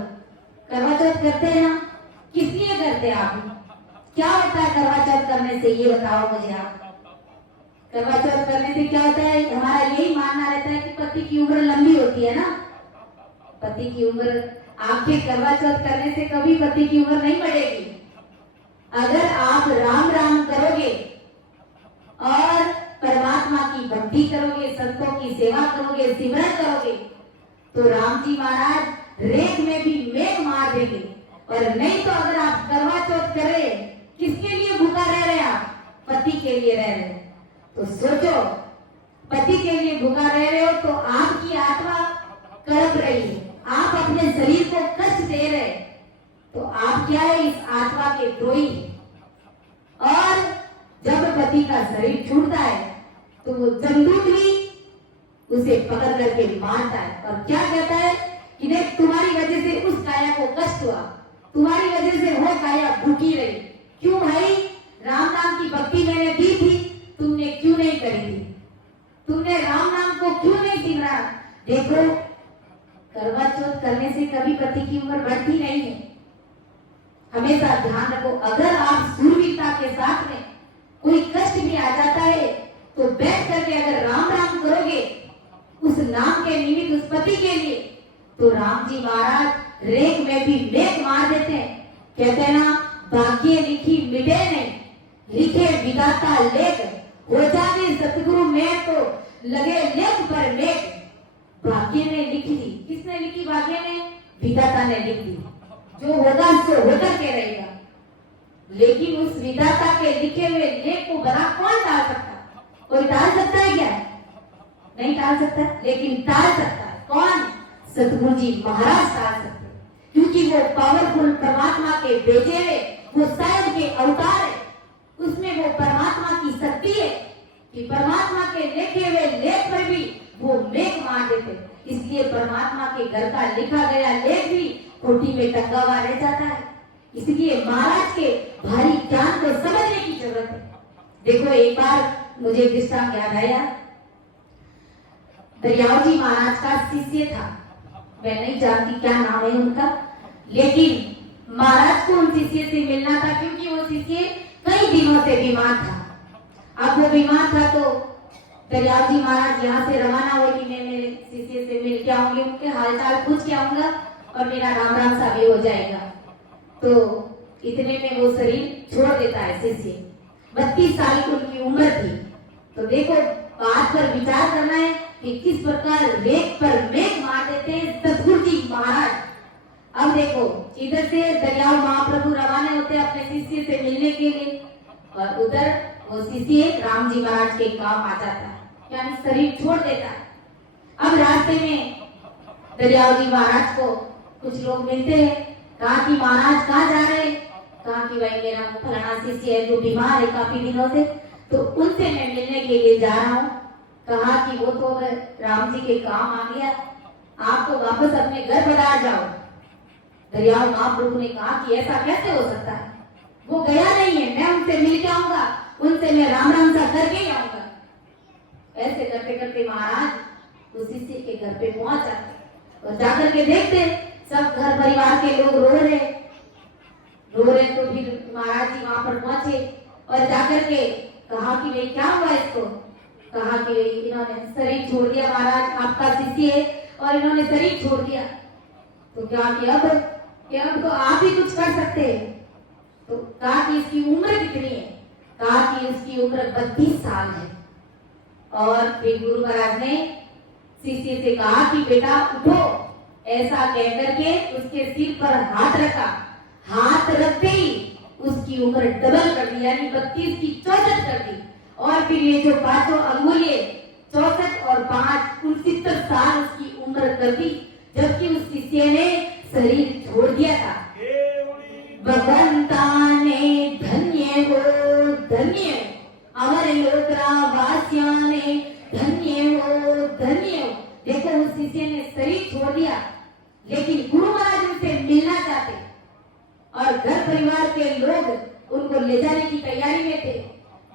करवा चौथ करते हैं ना? किस लिए करते हैं आप? क्या होता है करवा चौथ करने से, ये बताओ मुझे आप। करवा चौथ करने से क्या होता है? हमारा यही मानना रहता है कि पति की उम्र लंबी होती है ना। पति की उम्र, आपके करवा चौथ करने से कभी पति की उम्र नहीं बढ़ेगी। अगर आप राम राम करोगे और परमात्मा की भक्ति करोगे, संतों की सेवा करोगे, सिमरन करोगे, तो राम जी महाराज रेत में भी मेघ मार देंगे। और नहीं तो अगर आप करवा चौथ करें किसके लिए भूखा रह रहे आप? पति के लिए रह रहे हो। तो सोचो, पति के लिए भूखा रह रहे हो तो आपकी आत्मा कड़प रही है, आप अपने शरीर को कष्ट दे रहे, तो आप क्या है? इस आत्मा के द्रोही। और जब पति का शरीर छूटता है तो वो जमदूत भी उसे पकड़ करके मारता है और क्या कहता है कि देख, तुम्हारी वजह से उस काया को कष्ट हुआ, तुम्हारी वजह से वो काया भूखी रही। क्यों भाई? राम नाम की भक्ति मैंने दी थी, तुमने क्यों नहीं करी थी? तुमने राम नाम को क्यों नहीं सिमरा? देखो, करवा चौथ करने से कभी पति की उम्र बढ़ती नहीं है। हमेशा ध्यान रखो, अगर आप सूरवीरता के साथ में कोई कष्ट भी आ जाता है तो बैठ करके अगर राम राम करोगे उस नाम के निमित्त, उस पति के लिए, तो राम जी महाराज रेख में भी मेघ मार देते हैं। कहते हैं ना, भाग्य लिखी मिटे नहीं, लिखे विधाता लेख, हो जावे सतगुरु में तो लगे लेख पर लेख। भाग्य ने लिखी दी। किसने लिखी? भाग्य ने, विधाता ने लिख दी। जो होगा सो होकर के रहेगा, लेकिन उस विधाता के लिखे हुए लेख को बना कौन टाल सकता? कोई टाल सकता है क्या? नहीं टाल सकता, लेकिन टाल सकता है कौन? सतगुरु जी महाराज टाल सकते, क्योंकि वो पावरफुल परमात्मा के भेजे हुए वो शायद के अवतार है। उसमें वो परमात्मा की शक्ति है कि परमात्मा के लिखे हुए लेख पर भी वो मेघ मार देते। इसलिए परमात्मा के घर का लिखा गया लेख भी कोठी में टंगा हुआ रह जाता है। इसलिए महाराज के भारी ज्ञान को समझने की जरूरत है। देखो, एक बार मुझे दृष्टांत याद आया। दरियाव जी महाराज का शिष्य था, मैं नहीं जानती क्या नाम है उनका, लेकिन महाराज को उन शिष्य से मिलना था क्योंकि वो शिष्य कई दिनों से बीमार था। अब वो बीमार था तो दरियाव जी महाराज यहाँ से रवाना हुए कि मैं मेरे शिष्य से मिल के आऊंगी, उनके हालचाल पूछ के आऊंगा और मेरा राम राम सा भी हो जाएगा। तो इतने में वो शरीर छोड़ देता है शिष्य। 32 साल की उनकी उम्र थी। तो देखो, बात पर विचार करना है कि किस प्रकार लेख पर मेघ मार देते हैं सतगुरु जी महाराज। अब देखो, इधर से दरियाव महाप्रभु रवाना होते अपने शिष्य से मिलने के लिए और उधर वो शिष्य राम जी महाराज के काम आ जाता है, यानी शरीर छोड़ देता है। अब रास्ते में दरियाव जी महाराज को कुछ लोग मिलते हैं, कहा कि महाराज कहाँ जा रहे हैं? कहा कि भाई मेरा फलाना शिष्य है जो बीमार है काफी दिनों से, तो उनसे मैं मिलने के लिए जा रहा हूँ। कहा कि वो तो राम जी के काम आ गया, आप तो वापस अपने घर पधार जाओ। दरियाव महाप्रभु ने कहा कि ऐसा कैसे हो सकता है? वो गया नहीं है, मैं उनसे मिल के आऊंगा, उनसे मैं राम राम सा करके ही आऊंगा। ऐसे करते करते महाराज उस शिष्य के घर पे पहुंच जाते और जाकर के देखते सब घर परिवार के लोग रो रहे। तो फिर महाराज जी वहां पर पहुंचे और जाकर के कहा कि भाई क्या हुआ इसको? कहा कि इन्होंने शरीर छोड़ दिया, महाराज आपका शिष्य है और इन्होंने शरीर छोड़ दिया। तो क्या कि अब तो आप ही कुछ कर सकते हैं। तो कहा कि इसकी उम्र कितनी है? कहा कि उसकी उम्र 32 साल है। और फिर गुरु महाराज ने शिष्य से कहा कि बेटा उठो, ऐसा कहकर के उसके सिर पर हाथ रखा। हाथ रखते ही उसकी उम्र डबल कर दी, यानी 32 की 64 कर दी। और फिर ये जो पांचों अंगुलिये 64 और 5 69 साल उसकी उम्र कर दी, जबकि उस शिष्य ने शरीर छोड़ दिया था। भगवंता ने धन्य हो धन्य, अमर लोकरा वासिया ने धन्य हो धन्य। देखो, उस शिष्य ने शरीर छोड़ दिया, लेकिन गुरु महाराज उनसे मिलना चाहते और घर परिवार के लोग उनको ले जाने की तैयारी में थे,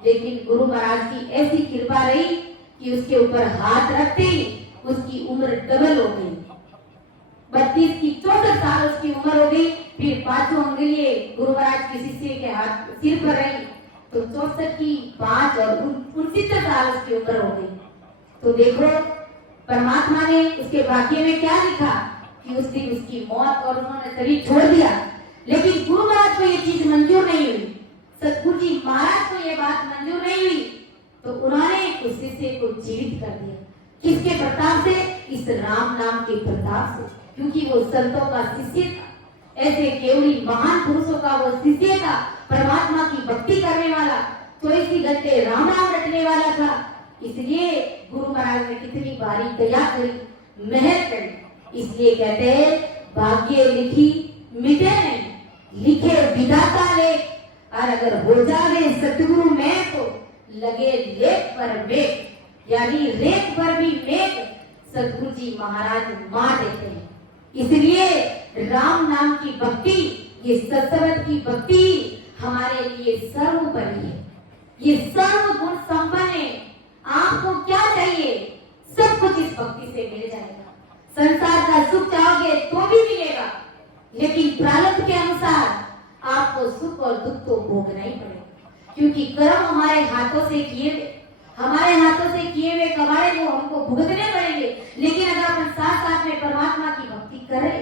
लेकिन गुरु महाराज की ऐसी कृपा रही कि उसके ऊपर हाथ रखते ही उसकी उम्र डबल हो गई। 32 की 64 साल उसकी उम्र हो गई। फिर पांचों अंगुलिये गुरु महाराज के शिष्य के हाथ सिर पर रही, तो 64 की 5 और 69 साल उसकी उम्र हो गई। तो देखो, परमात्मा ने उसके भाग्य में क्या लिखा कि उस दिन उसकी मौत और उन्होंने शरीर छोड़ दिया। लेकिन गुरु महाराज को ये चीज मंजूर नहीं हुई, सतगुरु जी महाराज को ये बात मंजूर नहीं हुई, तो उन्होंने उस शिष्य को जीवित कर दिया। किसके प्रताप से? इस राम नाम के प्रताप से, क्योंकि वो संतों का शिष्य था। ऐसे केवड़ी महान पुरुषों का वो शिष्य था, परमात्मा की भक्ति करने वाला, 24 घंटे राम नाम रटने वाला था। इसलिए गुरु महाराज ने कितनी बारी दया करी, मेहर करी। इसलिए कहते हैं भाग्य लिखी मिटे नहीं, लिखे विधाता लेख, और अगर हो जावे सतगुरु में तो लगे लेख पर मेघ, यानी रेख पर भी मेघ सतगुरु जी महाराज मार देते हैं। इसलिए राम नाम की भक्ति, ये सत्संग की भक्ति हमारे लिए सर्वोपरि है, ये सर्व गुण संपन्न है। आपको क्या चाहिए, सब कुछ इस भक्ति से मिल जाएगा। संसार का सुख चाहोगे तो भी मिलेगा, लेकिन प्रारब्ध के अनुसार आपको सुख और दुख तो भोगना ही पड़ेगा, क्योंकि कर्म हमारे हाथों से किए हुए, हमारे हाथों से किए हुए कमाए वो हमको भुगतने पड़ेंगे। लेकिन अगर अपन साथ साथ में परमात्मा की भक्ति करें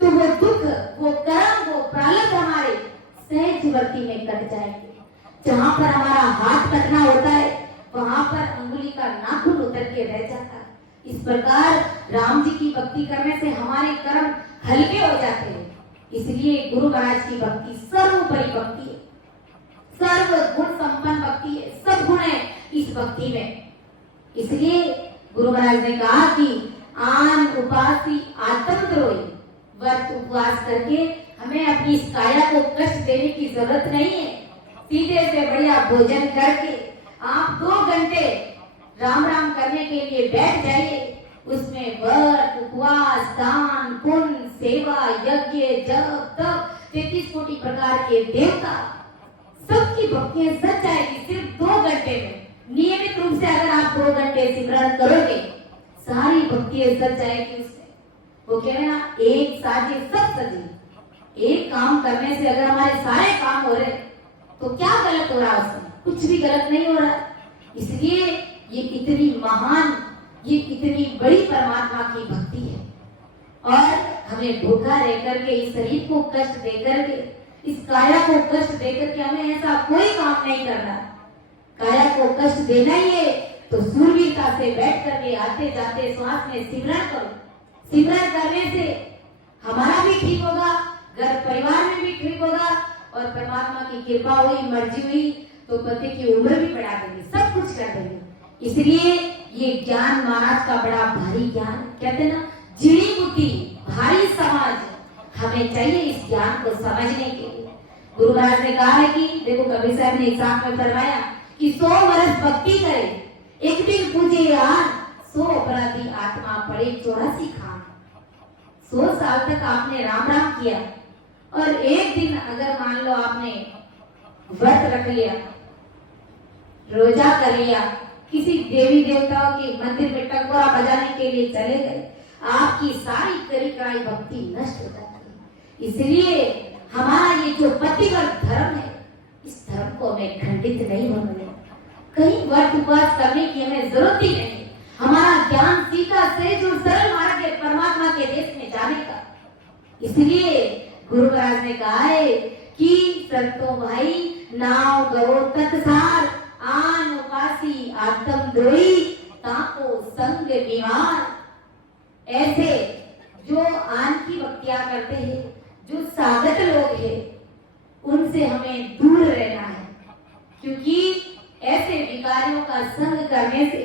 तो वो दुख, वो कर्म, वो प्रारब्ध हमारे सहजवर्ती में कट जाएंगे। जहां पर हमारा हाथ कटना होता है वहां पर अंगुली का नाखून उतर के रह जाता है। इस प्रकार राम जी की भक्ति करने से हमारे कर्म हल्के हो जाते हैं। इसलिए गुरु महाराज की भक्ति सर्वोपरि भक्ति है, सर्व गुण संपन्न भक्ति है, सब गुण है इस भक्ति में। इसलिए गुरु महाराज ने कहा कि आन उपासी आत्मद्रोही, व्रत उपवास करके हमें अपनी इस काया को कष्ट देने की जरूरत नहीं है। सीधे से बढ़िया भोजन करके आप 2 घंटे राम राम करने के लिए बैठ जाइए। उसमें व्रत उपवास दान पुण्य सेवा यज्ञ जप तप 33 कोटि प्रकार के देवता सबकी भक्तियां सच जाएगी सिर्फ 2 घंटे में। नियमित रूप से अगर आप 2 घंटे सिमरन करोगे सारी भक्तियां सच जाएगी उसमें। वो कह रहे ना, एक साजे सब सजे। एक काम करने से अगर हमारे सारे काम हो रहे तो क्या गलत हो रहा उसमें, कुछ भी गलत नहीं हो रहा। इसलिए ये इतनी महान, ये इतनी बड़ी परमात्मा की भक्ति है। और हमें भूखा रह करके इस शरीर को कष्ट दे करके, इस काया को कष्ट दे करके हमें ऐसा कोई काम नहीं करना। काया को कष्ट देना ही है तो सूरवीरता से बैठ करके आते जाते श्वास में सिमरन करो। सिमरन करने से हमारा भी ठीक होगा, घर परिवार में भी ठीक होगा, और परमात्मा की कृपा हुई, मर्जी हुई तो पति की उम्र भी बढ़ा देंगे, सब कुछ कर देंगे। इसलिए ये ज्ञान महाराज का बड़ा भारी ज्ञान, कहते ना जीड़ी बुद्धि भारी समाज, हमें चाहिए इस ज्ञान को समझने के लिए। गुरु महाराज ने कहा है कि देखो कबीर साहब ने साथ में फरमाया कि 100 वर्ष भक्ति करे, एक दिन पूजे यार 100 अपराधी आत्मा पड़े 84 खान। 100 साल तक आपने राम राम किया और एक दिन अगर मान लो आपने व्रत रख लिया, रोजा कर लिया, किसी देवी देवताओं के मंदिर में टकोरा बजाने के लिए चले गए, आपकी सारी करी कराई भक्ति नष्ट हो जाती है। इसलिए हमारा ये जो पतिव्रत धर्म है, इस धर्म को हमें खंडित नहीं होने देना। कहीं व्रत उपवास करने की हमें जरूरत ही नहीं। हमारा ज्ञान सीधा सहज और सरल मार्ग है परमात्मा के देश में जाने का। इसलिए गुरु महाराज ने कहा है कि संतो भाई नाव गवो तत्सार, आन उपासी आत्मद्रोही ताको संग बीमार। ऐसे जो आन की भक्तियां करते हैं, जो साधक लोग हैं, उनसे हमें दूर रहना है, क्योंकि ऐसे विकारियों का संग करने से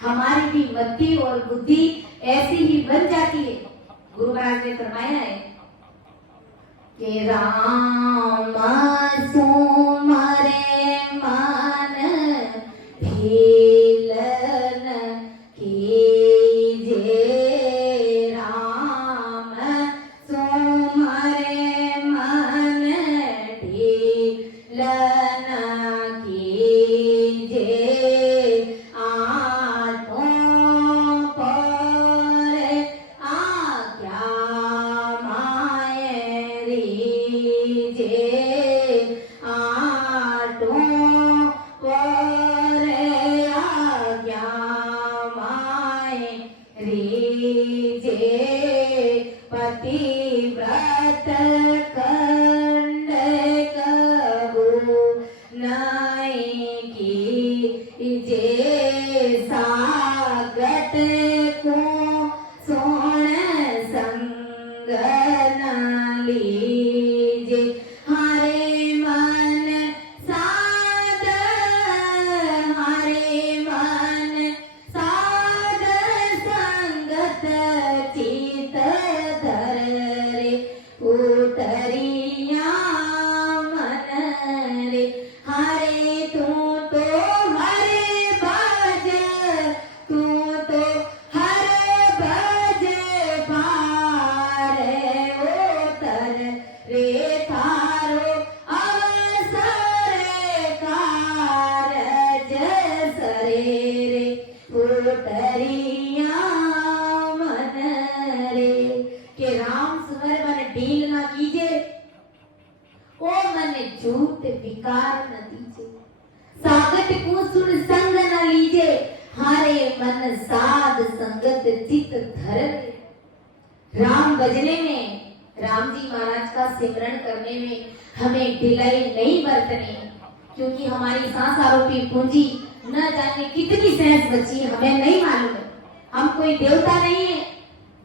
हमारी भी मति और बुद्धि ऐसी ही बन जाती है। गुरु महाराज ने फरमाया है कि राम सुमरे मन भीलन कीजे, राम सुमरे मन भीलन कीजे, आठों पर आज्ञा माए रीजे, आठों पर आज्ञा माए रीजे, पतिव्रत खंड कबू नहीं कीजे, सागत को सोन संग न ली लोटरिया मन रे, के राम सुमर मन ढील ना कीजे, ओ मन झूठ विकार न दीजे, सागत को सुन संग न लीजे, हारे मन साध संगत चित धर। राम भजने में, राम जी महाराज का सिमरन करने में हमें ढिलाई नहीं बरतनी, क्योंकि हमारी सांस आरोपी पूंजी न जाने कितनी सहज बची है, हमें नहीं मालूम है। हम कोई देवता नहीं है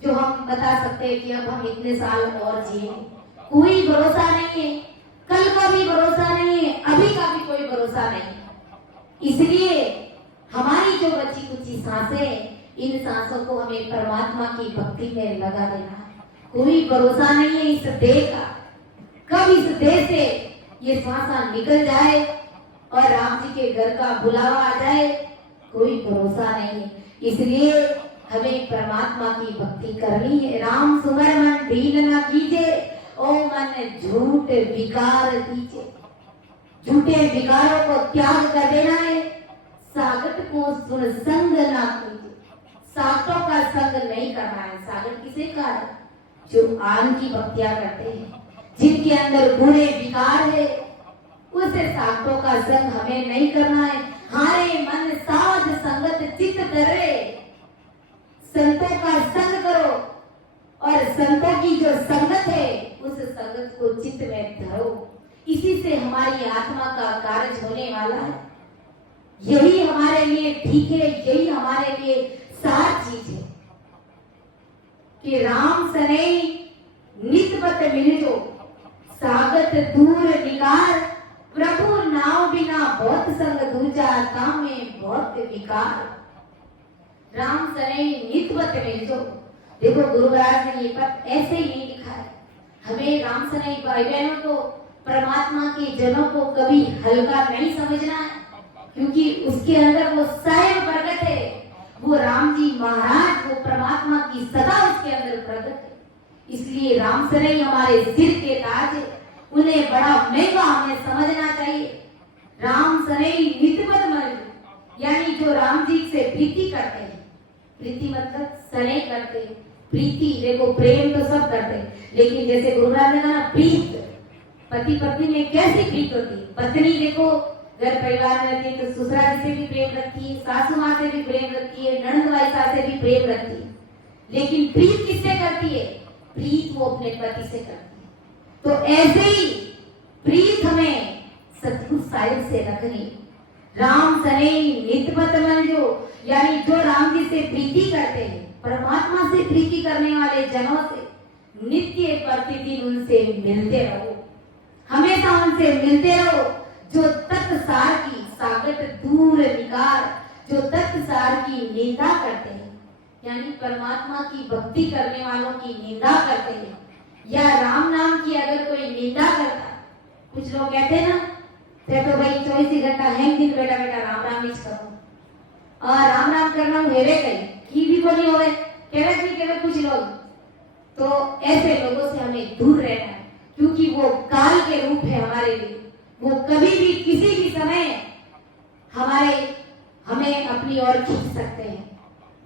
जो हम बता सकते हैं कि अब हम इतने साल और जिए, कोई भरोसा नहीं है, कल का भी भरोसा नहीं है, अभी का भी कोई भरोसा नहीं। इसलिए हमारी जो बची कुची सांसें, इन सांसों को हमें परमात्मा की भक्ति में लगा देना है। कोई भरोसा नहीं है इस देह का, कब इस देह से ये सांसा निकल जाए और राम जी के घर का बुलावा आ जाए, कोई भरोसा नहीं है। इसलिए हमें परमात्मा की भक्ति करनी है। राम सुमर मन ढील न कीजे, ओ मन झूठ विकार दीजे, झूठे विकारों को त्याग कर देना है। सागत को सुन संग ना कीजिए, सागतों का संग नहीं करना है। सागत किसे कहा है? जो आन की भक्तियां करते हैं, जिनके अंदर बुरे विकार है, उसे सागतों का संग हमें नहीं करना है। हारे मन साध संगत चित करे, संतों का संग करो और संतों की जो संगत है उस संगत को चित्त में धरो। इसी से हमारी आत्मा का कार्य होने वाला है। यही हमारे लिए ठीक है, यही हमारे लिए सार चीज है कि राम सने नितबत मिलजो, सागत दूर निकार, प्रभु नाव बिना बहुत संग दूजा, तामे बहुत विकार। राम सने नितबत मिलजो। देखो गुरु महाराज ने ये पद ऐसे ही नहीं लिखा है। हमें राम सने भाई बहनों को, परमात्मा के जनों को कभी हल्का नहीं समझना है, क्योंकि उसके अंदर वो स्वयं प्रकट है। वो राम जी महाराज, वो परमात्मा की सदा उसके अंदर प्रकट है। इसलिए राम सने हमारे सिर के ताज है, उन्हें बड़ा महंगा हमें समझना चाहिए। राम सने नितबत मन, यानी जो राम जी से प्रीति करते हैं, प्रीति मतलब सने करते हैं, प्रीति देखो प्रेम तो सब करते हैं, लेकिन जैसे गुरु महाराज ने कहा प्रीत, पति पत्नी में कैसी प्रीत होती है। पत्नी देखो घर परिवार में रहती है तो ससुराल से भी प्रेम रखती है, सासू माँ से भी प्रेम रखती है, ननद वाइसा से भी प्रेम रखती है, लेकिन प्रीत किससे करती है? प्रीत वो अपने पति से करती है। तो ऐसे ही प्रीत हमें सतगुरु साहिब से रखनी। राम सने नितबत मन जो, यानी जो राम जी से प्रीति करते हैं, परमात्मा से प्रीति करने वाले जनों से नित्य प्रतिदिन उनसे मिलते रहो, हमेशा उनसे मिलते रहो। जो तत्व सार की सागत दूर निकार, जो तत्व सार की निंदा करते हैं, यानी परमात्मा की भक्ति करने वालों की निंदा करते हैं, या राम नाम की अगर कोई निंदा करता, कुछ लोग कहते हैं ना, तो भाई 24 घंटा है दिन बेटा बेटा राम राम ही करो और राम राम करना हेरे कहीं की भी कोनी होवे, कहवे नहीं कहवे कुछ लोग। तो ऐसे लोगों से हमें दूर रहना है, क्योंकि वो काल के रूप है हमारे लिए। वो कभी भी किसी भी समय हमें अपनी ओर खींच सकते हैं।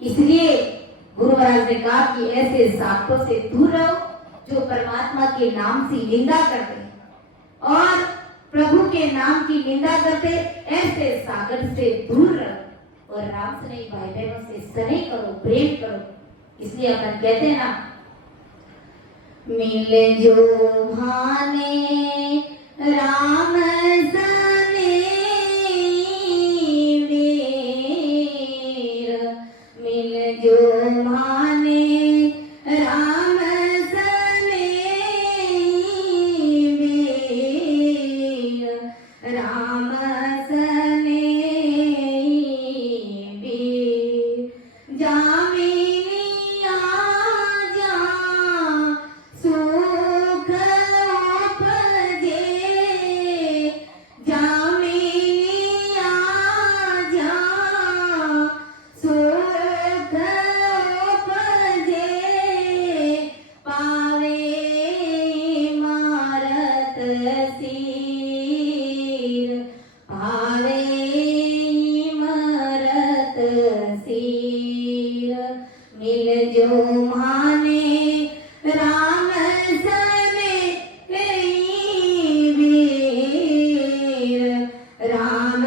इसलिए गुरु महाराज ने कहा कि ऐसे साक्तों से दूर रहो जो परमात्मा के नाम की निंदा करते हैं और प्रभु के नाम की निंदा करते, ऐसे सागर से दूर रहो और राम सने भाई बहनों से स्नेह करो, प्रेम करो। इसलिए अपन कहते हैं ना, मिले जो भाने राम सने वीर, मिले जो भाने राम सने वीर, राम सने वीर, जामिनी आजा सुख उपजे, जामिनी आजा सुख उपजे, पावे मारत सिर, पावे मरत सिर। जो माने राम सने वीर, राम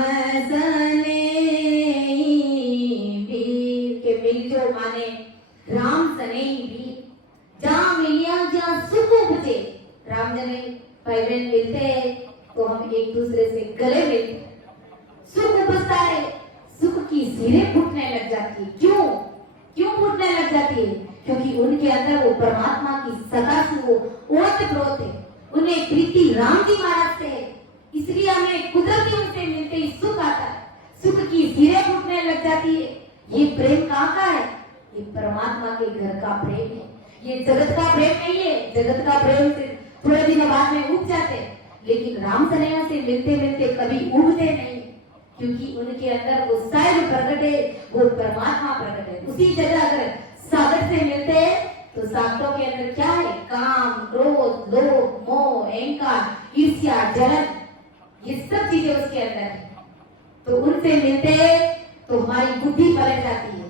सने वीर के मिल जो माने राम सने वीर। जहाँ मिलिया जहाँ सुख उपजे, राम जने भाई बहन मिलते हैं तो हम एक दूसरे से गले मिलते हैं, सुख उपजता है, सुख की सिरें फूटने लग जाती है। क्यों क्यों फूटने लग जाती है? क्योंकि उनके अंदर वो परमात्मा की सदा से वो ओतप्रोत है, उन्हें प्रीति राम जी महाराज से है, इसलिए हमें कुदरती उनसे मिलते ही सुख आता है, सुख की सिरें फूटने लग जाती है। ये प्रेम कहाँ का है? ये परमात्मा के घर का प्रेम है, ये जगत का प्रेम नहीं है। जगत का प्रेम से थोड़े दिनों बाद में उग जाते, लेकिन राम सनैया से मिलते मिलते कभी उगते नहीं, क्योंकि उनके अंदर वो शायद प्रकट है, वो परमात्मा प्रकट है। उसी जगह अगर सागर से मिलते हैं तो सागरों के अंदर क्या है? काम, क्रोध, लोभ, मोह, अहंकार, ईर्ष्या, जलन, ये सब चीजें उसके अंदर है। तो उनसे मिलते हैं तो हमारी बुद्धि पलट जाती है,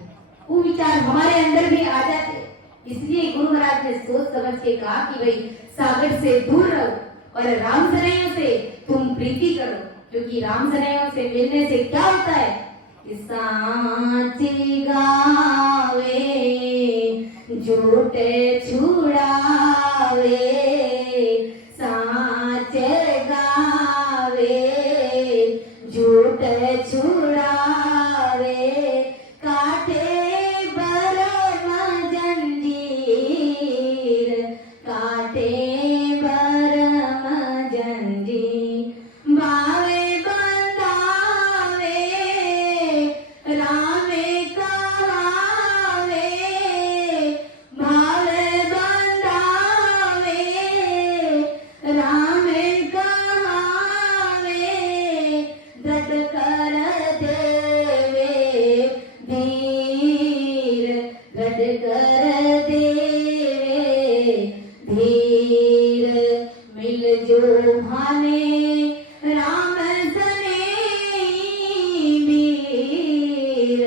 वो विचार हमारे अंदर भी आ जाते हैं। इसलिए गुरु महाराज ने सोच समझ के कहा कि भाई सागर से दूर रहो और राम सनैयों से तुम प्रीति करो, क्योंकि राम सनैयों से मिलने से क्या होता है? साची गावे झूठे छुड़ावे, साच गावे झूठे छुड़ावे, काटे बरम जंजीर, काटे बरम जंजीर, बावे बंधावे रामे कहावे, भावे बंधावे रामे कहावे, दृढ़ कर देवे धीर, दृढ़ कर देवे धीर, मिल जो भाने राम सने वीर,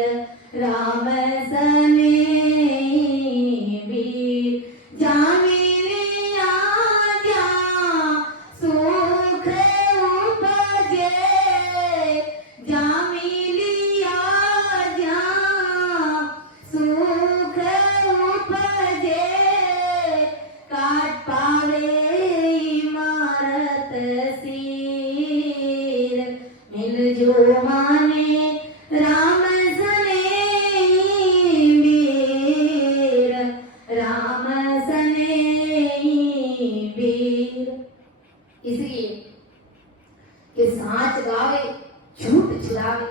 राम सने वीर, जा मिलिया जा सुख उपजे, जा मिलिया जा सुख उपजे, काट पावे इमारत सिर, मिल जो माने राम सने वीर, राम सने वीर। इसलिए कि साच गावे झूठ छुड़ावे,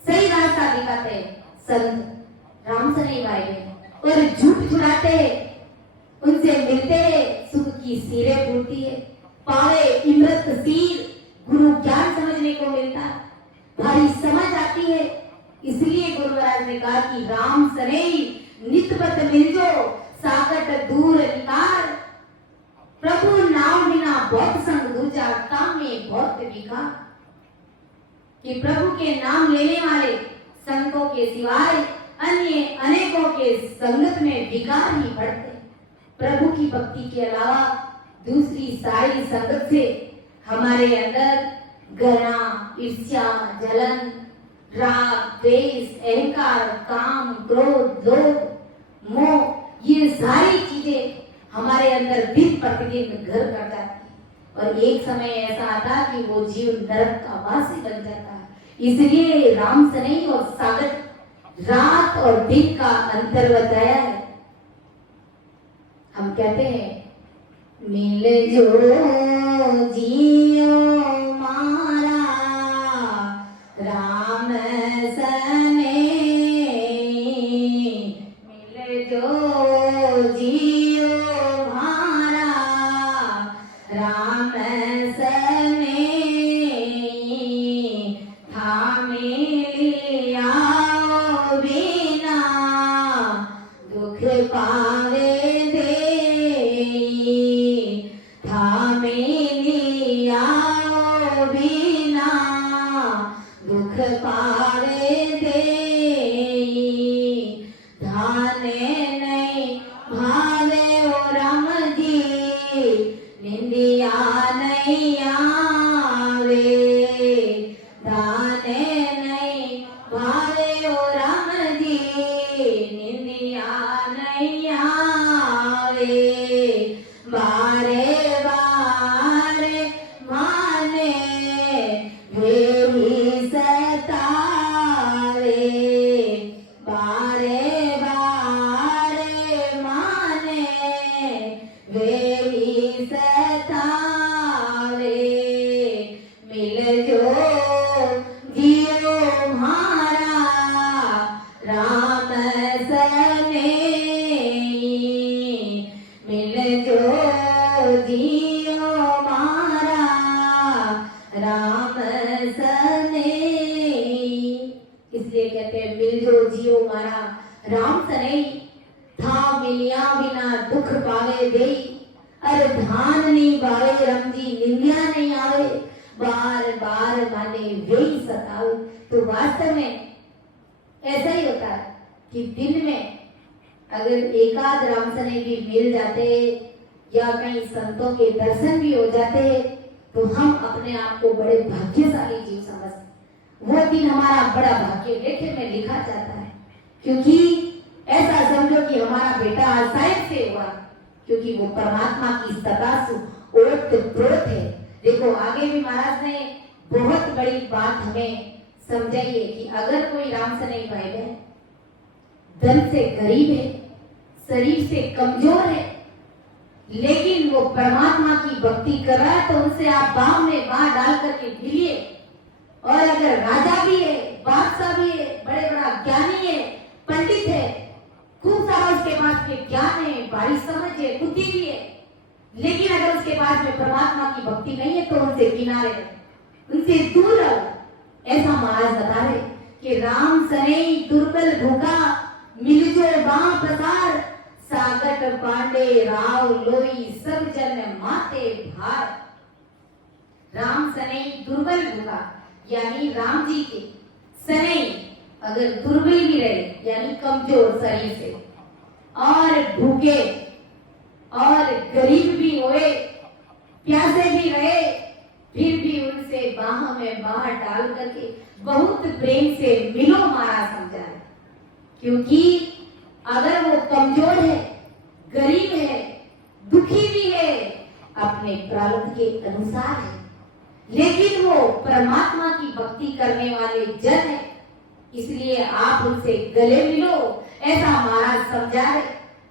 सही रास्ता दिखाते संत राम सने भाई बहन, और झूठ छुड़ाते उनसे मिलते सुख की सिरें फूटती है, पावे इमृत सीर, गुरु ज्ञान समझने को मिलता है, भारी समझ आती है। इसलिए गुरु महाराज ने कहा कि राम सने नितबत मिलजो, साकट दूर निकार, प्रभु नाम बिना बहुत संग दूजा, काम में बहुत विकार। कि प्रभु के नाम लेने वाले संतों के सिवाय अन्य अनेकों के संगत में विकार ही बढ़ते। प्रभु की भक्ति के अलावा दूसरी सारी संगत से हमारे अंदर घृणा, ईर्ष्या, जलन, राग, द्वेष, अहंकार, काम, क्रोध, लोभ, मोह, ये सारी चीजें हमारे अंदर दिन प्रतिदिन घर कर जाती, और एक समय ऐसा आता कि वो जीव नरक का वासी बन जाता है। इसलिए राम सनई और सागर रात और दिन का अंतर बताया है। हम कहते हैं मिल जो जियो मारा राम सने, मिल जो जियो मारा राम सने, थामे लिया बिना दुख पावे बिना दुख पावे दे, में मिलजो जियो मारा राम सने था मिलिया बिना दुख पावे देई अरे धान नहीं बावे रमजी निंदिया नहीं आवे बार बार माने वही सतावे। तो वास्तव में ऐसा ही होता है कि दिन में अगर एकाध रामसने भी मिल जाते या कहीं संतों के दर्शन भी हो जाते तो हम अपने आप को बड़े भाग्यशाली जीव समझते। वो दिन हमारा बड़ा भाग्य लेखे में लिखा जाता है, क्योंकि ऐसा समझो कि हमारा बेटा आसाइड से हुआ, क्योंकि वो परमात्मा की सदा ओत-प्रोत है। देखो आगे भी महाराज ने बहुत बड़ी बात हमें समझाई है कि अगर कोई राम से नहीं भाई बहन धन से गरीब है, शरीर से कमजोर है, लेकिन वो परमात्मा की भक्ति कर रहा है, तो उनसे आप बाह में बाह डाल करके मिलिए। और अगर राजा भी है, बादशाह भी है, बड़े बड़ा ज्ञानी है, पंडित है, खूब सारा उसके पास में ज्ञान है, बड़ी समझ है, बुद्धि भी है, लेकिन अगर उसके पास में परमात्मा की भक्ति नहीं है तो उनसे किनारे रहो, उनसे दूर रहो। ऐसा महाराज बता रहे कि राम सने दुर्बल भूखा मिलजो बाँ प्रसार सागट पांडे राव लोई सब जन माते भार। राम सने दुर्बल भूखा यानी राम जी के सने अगर दुर्बल भी रहे यानी कमजोर शरीर से और भूखे और गरीब भी होए, प्यासे भी रहे, फिर भी उनसे बाहों में बाह डाल करके बहुत प्रेम से मिलो महाराज समझा है। क्योंकि अगर वो कमजोर है, गरीब है, दुखी भी है, अपने प्रारब्ध के अनुसार है, लेकिन वो परमात्मा की भक्ति करने वाले जन है, इसलिए आप उनसे गले मिलो, ऐसा महाराज समझा है।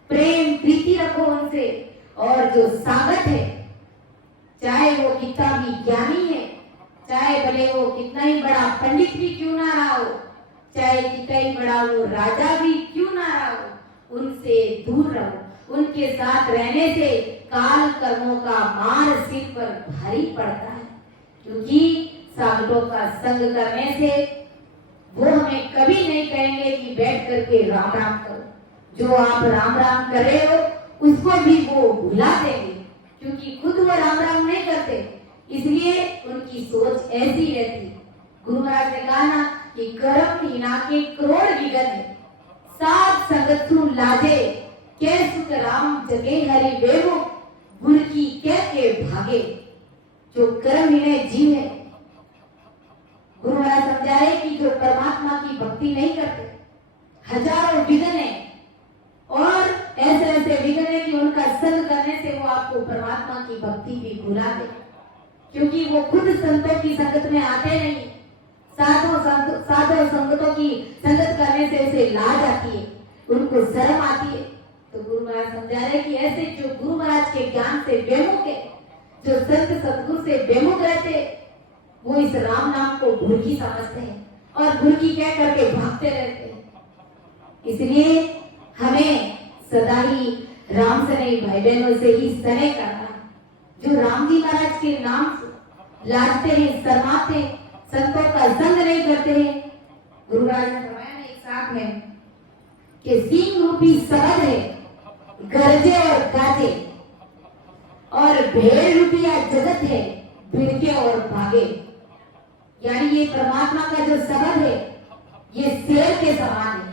प्रेम प्रीति रखो उनसे। और जो सागत है, चाहे वो कितना भी ज्ञानी है, चाहे भले वो कितना ही बड़ा पंडित भी क्यों ना रहा हो, चाहे कितना ही बड़ा वो राजा भी क्यों ना रहा हो, उनसे दूर रहो। उनके साथ रहने से काल कर्मों का मार सिर पर भारी पड़ता है, क्योंकि सागरों का संग करने से वो हमें कभी नहीं कहेंगे कि बैठ करके राम राम करो। जो आप राम राम कर रहे हो उसको भी वो भुला देंगे, क्योंकि खुद वो राम राम नहीं करते, इसलिए उनकी सोच ऐसी रहती। गुरु महाराज ने कहा ना कि कर्म हीना के करोड़ विघन है, साथ संगत सु लाजे के सुख राम जगे हरि वेवो गुरु की कह के भागे। जो कर्म हीन जीव है, गुरु महाराज समझा रहे कि जो परमात्मा की भक्ति नहीं करते, हजारों विघन है और ऐसे ऐसे विघन है कि उनका संग करने से वो आपको परमात्मा की भक्ति भी भुला दे, क्योंकि वो खुद संतों की संगत में आते नहीं। साधु संगतों की संगत करने से उसे लाज आती है, उनको शर्म आती है। तो गुरु महाराज समझा रहे कि ऐसे जो गुरु महाराज के ज्ञान से बेमुख है, जो संत सतगुरु से बेमुख रहते, वो इस राम नाम को भूलकी समझते हैं और भूलकी कह करके भागते रहते हैं। इसलिए हमें सदा ही राम सने भाई बहनों से ही सने करना। जो राम जी महाराज के नाम लाजते हैं, शर्माते हैं, संतों का संग नहीं करते हैं। गुरु महाराज ने फरमाया ना एक साथ में कि सिंह रूपी शब्द है, गरजे और गाजे, और भेड़ रूपी जगत है, भिड़के और भागे। यानी ये परमात्मा का जो शब्द है ये शेर के समान है,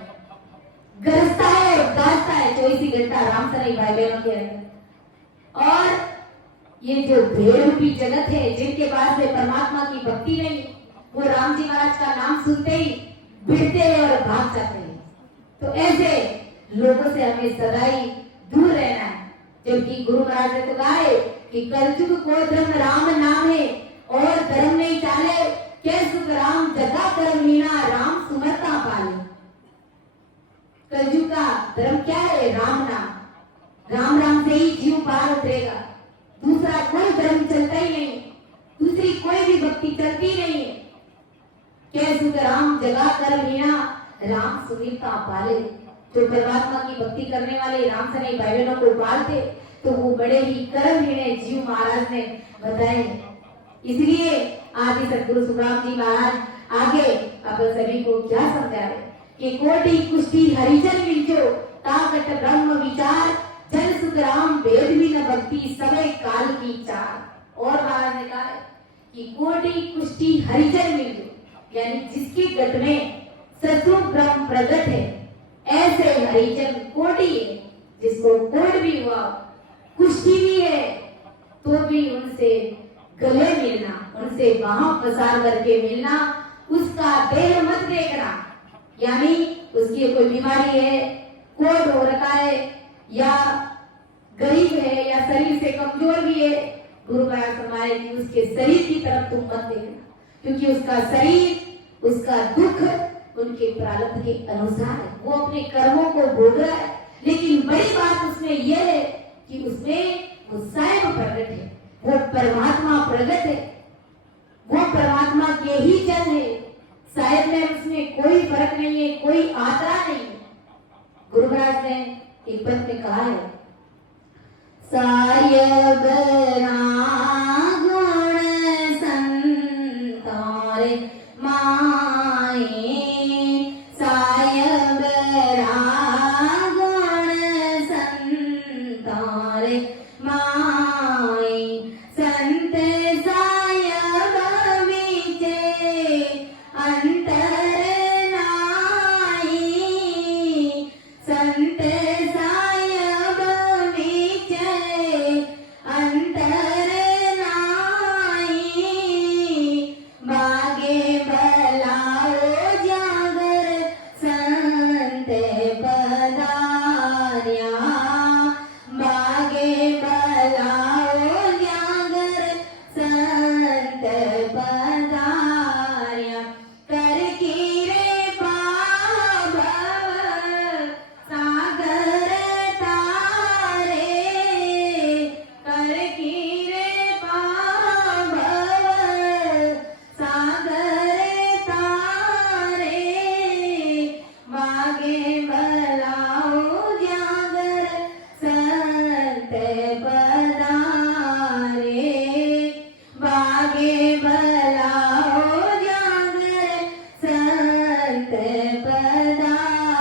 गरजता है और गाजता है 24 घंटा राम सने भाई बहनों के अंदर। और ये जो भेड़ रूपी जगत है, जिनके पास में परमात्मा की भक्ति नहीं, वो राम जी महाराज का नाम सुनते ही भिड़ते हैं और भाग जाते हैं। तो ऐसे लोगों से हमें सदा ही दूर रहना है। जबकि गुरु महाराज ने तो कहा है कि कलयुग को धर्म राम नाम है और धर्म नहीं चाले, क्या सुख राम जगा कर्म हीना राम सुमरता पाले। कलयुग का धर्म क्या है? राम नाम। राम राम से ही जीव पार उतरेगा, दूसरा कोई धर्म चलता ही नहीं, दूसरी कोई भी भक्ति चलती नहीं है। क्या सुख राम जगा कर्म हीना राम सुमिरता पाले। जो परमात्मा की भक्ति करने वाले राम सने भाई बहनों को पालते, तो वो बड़े ही कर्महीन जीव महाराज ने बताए। इसलिए आदि सदगुरु सुखराम जी महाराज आगे अब सभी को क्या समझा रहे कि कोटि कुष्टि हरिजन मिलजो ताकत ब्रह्म विचार जन सुख राम वेद भी न भक्ति समय काल की चार। और महाराज ने कहा है कि कोटि कुष्टि हरिजन मिलजो, यानी जिसके गट में सतरूप ब्रह्म प्रकट है ऐसे हरिजन कोटि है, जिसको कोट भी हुआ कुष्टि भी है तो भी उनसे गले मिलना, उनसे बाहों पसार करके मिलना, उसका देह मत देखना। यानी उसकी कोई बीमारी है, कोट हो रखा है या गरीब है या शरीर से कमजोर भी है, गुरु महाराज फरमाए कि उसके शरीर की तरफ तुम मत देखना, क्योंकि उसका शरीर उसका दुख उनके प्रारब्ध के अनुसार है, वो अपने कर्मों को भोग रहा है। लेकिन बड़ी बात उसमें यह है कि उसमें वो स्वयं प्रकट है, वो परमात्मा प्रकट है, वो परमात्मा के ही जन है, शायद में उसमें कोई फर्क नहीं है, कोई आतरा नहीं है। गुरु महाराज ने एक पद में कहा है, सायब गुण संतारे माए, सायब गुण संतारे माए, संत सायब विचे अंतर नाई, संत सायब विचे अंतर नाई, बागे भलाओ जागर संत पधार्या, बागे भलाओ जागर संत पधार्या, कर कीरे पाभव सागर तारे, कर कीरे पाभव सागर तारे, बागे भलाओ जागर संत पधारे, बागे भलाओ जागर संत पधारे,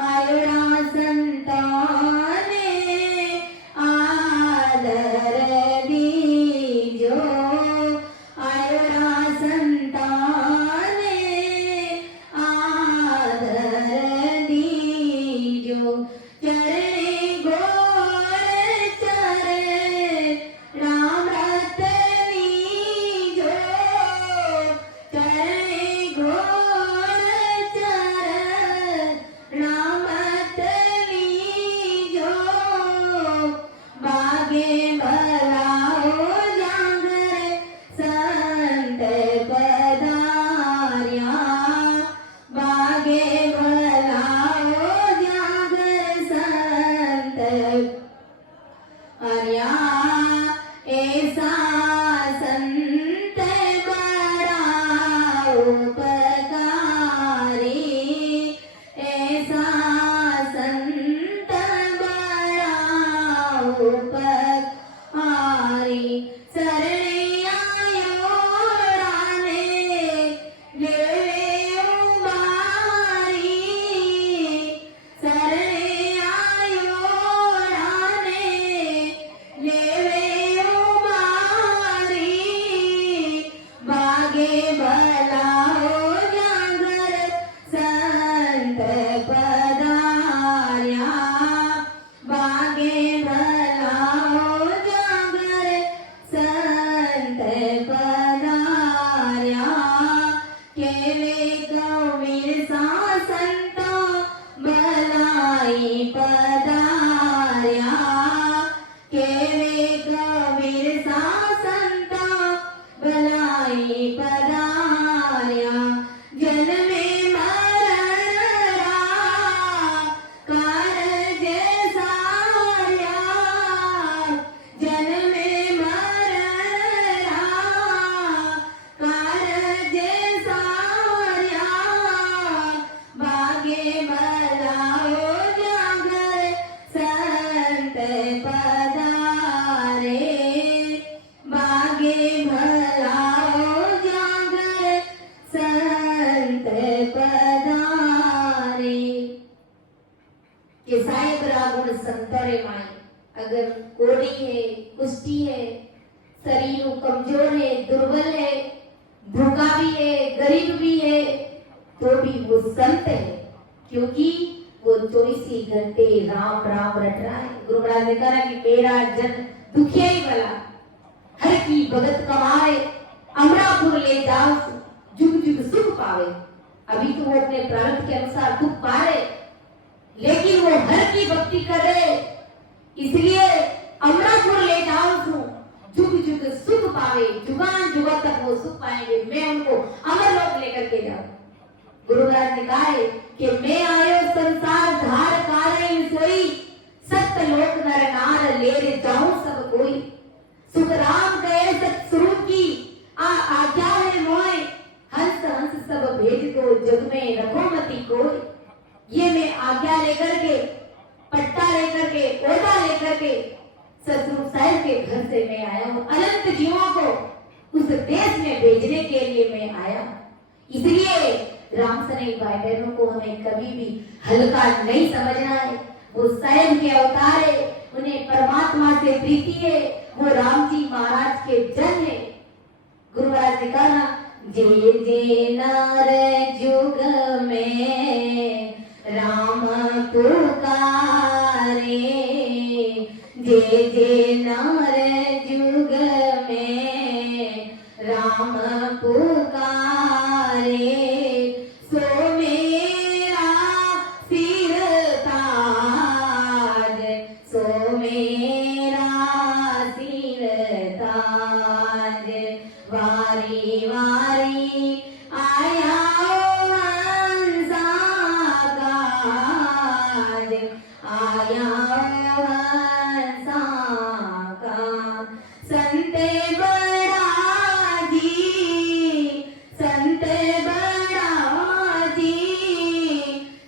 आयोड़ा संताने आदर दीजो, आयोड़ा संताने आदर दीजो, चरणे गोड़ चरे राम रतनी जो, चरणे गोड़ कि साहेब रागुण संतरे माई। अगर कोड़ी है, कुष्ठी है, शरीर कमजोर है, दुर्बल है, भूखा भी है, गरीब भी है, तो भी वो संत है, क्योंकि वो 24 ही घंटे राम राम रट रहा है। गुरु महाराज ने कहा कि मेरा जन दुखिया ही भला, हर की भगत कमाए, अमरापुर ले जाओ, जुग जुग सुख पावे। अभी तो वो अपने प्रारब्ध के अनुसार दुख पा रहे, लेकिन वो हर की भक्ति कर रहे, इसलिए अमरापुर ले जाओ सो जुग जुग सुख पावे, जुगान जुगा तक वो सुख पाएंगे। मैं उनको अमरलोक लेकर के जाऊं। गुरु महाराज ने कहा है कि मैं आयो संसार धार कारे सोई, सत्य लोक नर नार ले जाऊं सब कोई। सुख राम गए सत स्वरूप की आज्ञा है मोय, हंस हंस सब भेज दो जग में रखो मति कोई। ये मैं आज्ञा लेकर के, पट्टा लेकर के, ओदा लेकर के सतगुरु साहिब के घर से मैं आया हूँ। अनंत जीवों को उस देश में भेजने के लिए मैं आया हूँ। इसलिए राम सने भाई बहनों को हमें कभी भी हल्का नहीं समझना है। वो स्वयं के अवतार है, उन्हें परमात्मा से प्रीति है, वो राम जी महाराज के जन है। गुरु महाराज ने कहा, जे जे नर जुग में राम पुकारे, जे जे नर जुग में राम पुकारे, सो मेरा सिर ताज, सो मेरा सिर ताज, वारी वारी आया हंसा काज, आया हंसा काज। संते बड़ा जी, संते बड़ा जी,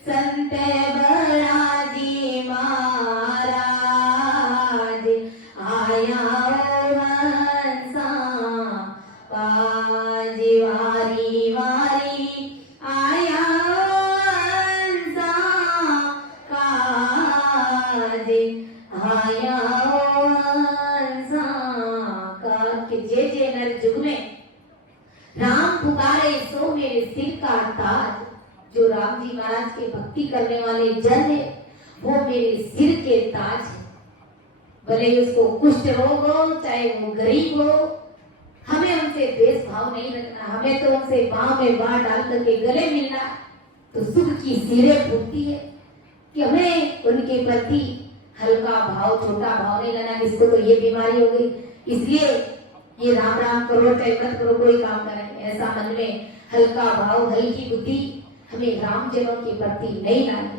संते बड़ा जी महाराज, आया हंसा काज, वारी वारी आया हंसा काज, आया हंसा काज। कि जे जे नर जुग में राम पुकारे सो मेरे सिर का ताज। जो राम जी महाराज के भक्ति करने वाले जन है, वो मेरे सिर के ताज है। भले उसको कुष्ठ रोग हो, चाहे वो गरीब हो, हमें उनसे भेदभाव नहीं रखना। हमें तो उनसे बाह में बाह डाल करके गले मिलना, तो सुख की सिरें फूटती है। कि हमें उनके प्रति हल्का भाव, छोटा भाव नहीं लेना, इसको तो ये बीमारी हो गई, इसलिए ये राम राम करो चाहे मत करो, कोई काम करें, ऐसा मन में हल्का भाव, हल्की बुद्धि हमें राम जनों के प्रति नहीं लानी।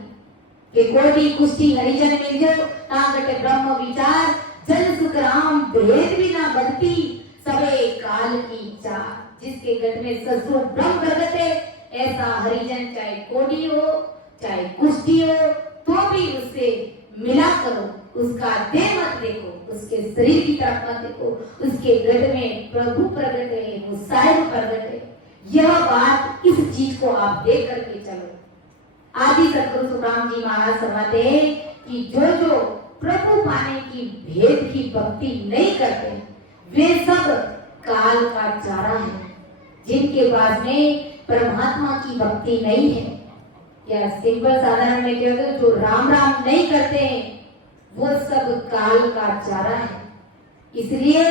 कि कोई भी कुष्ठी हरिजन मिल जाओ, नागट ब्रह्म विचार, जन सुख राम भेद भी ना बदती, सबे काल की चार। जिसके गट में ससुर ब्रह्म प्रगट है, ऐसा हरिजन चाहे कोड़ी हो चाहे कुष्ठी हो, तो भी उससे मिला करो, उसका देह मत देखो, उसके शरीर की तरफ मत देखो, उसके गट में प्रभु प्रगट है, वो साहिब प्रगट है। यह बात, इस चीज को आप देख करके चलो। आदि सतगुरु सुखराम जी महाराज फरमाते हैं कि जो जो प्रभु पाने की भेद की भक्ति नहीं करते, वे सब काल का चारा है। जिनके पास में परमात्मा की भक्ति नहीं है, या सिंपल साधारण में कहते हो, जो राम राम नहीं करते हैं, वो सब काल का चारा है। इसलिए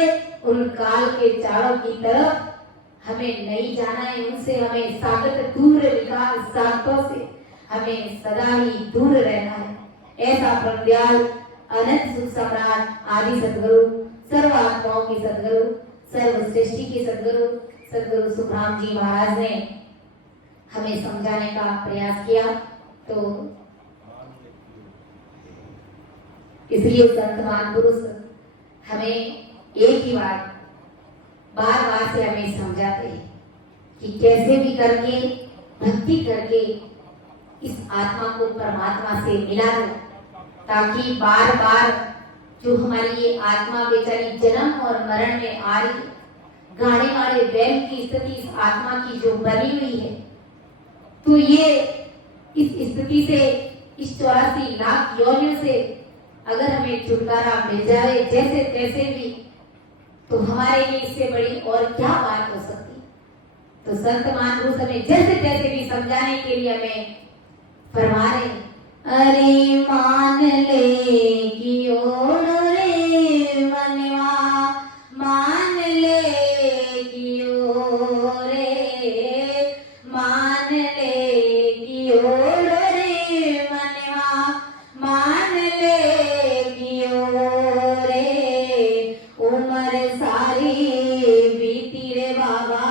उन काल के चारों की तरफ हमें नहीं जाना है। उनसे हमें सागत दूर विकार सागतों से हमें सदा ही दूर रहना है। ऐसा परमदयाल अनंत सुख सम्राट आदि सदगुरु, सर्व आत्माओं के सदगुरु, सर्व सृष्टि के सदगुरु, सदगुरु सुखराम जी महाराज ने हमें समझाने का प्रयास किया। तो इसलिए संत महापुरुष हमें एक ही बात बार बार से हमें समझाते हैं कि कैसे भी करके भक्ति करके इस आत्मा को परमात्मा से मिला दो, ताकि बार बार जो हमारी ये आत्मा बेचारी जन्म और मरण में आ रही, गाड़े वाले बैल की स्थिति इस आत्मा की जो बनी हुई है, तो ये इस स्थिति से, इस 84 लाख योनियों से अगर हमें छुटकारा मिल जाए जैसे तैसे भी, तो हमारे लिए इससे बड़ी और क्या बात हो सकती। तो संत महापुरुष हमें जैसे तैसे भी समझाने के लिए हमें फरमा रहे, अरे मान ले कि ओर रे मनवा, मान ले कि ओ रे, मान ले कि ओर रे मनवा, मान ले कि ओ रे, उम्र सारी बीती रे बाबा,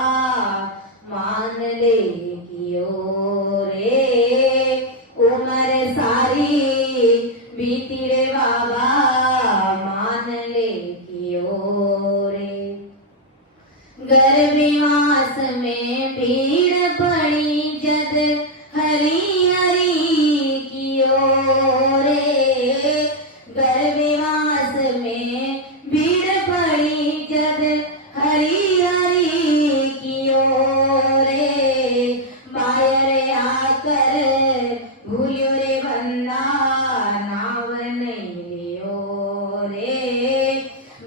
मान ले कि ओ रे, उम्र सारी बीती रे बाबा, मान ले कि ओ रे। गर्भवास में भीड़ पड़ी जद हरी हरी की ओ रे, गर्भवास में भीड़ पड़ी जद हरी हरी की ओ रे, बायर आकर भूलियो रे बंदा, नाव नहीं लियो रे,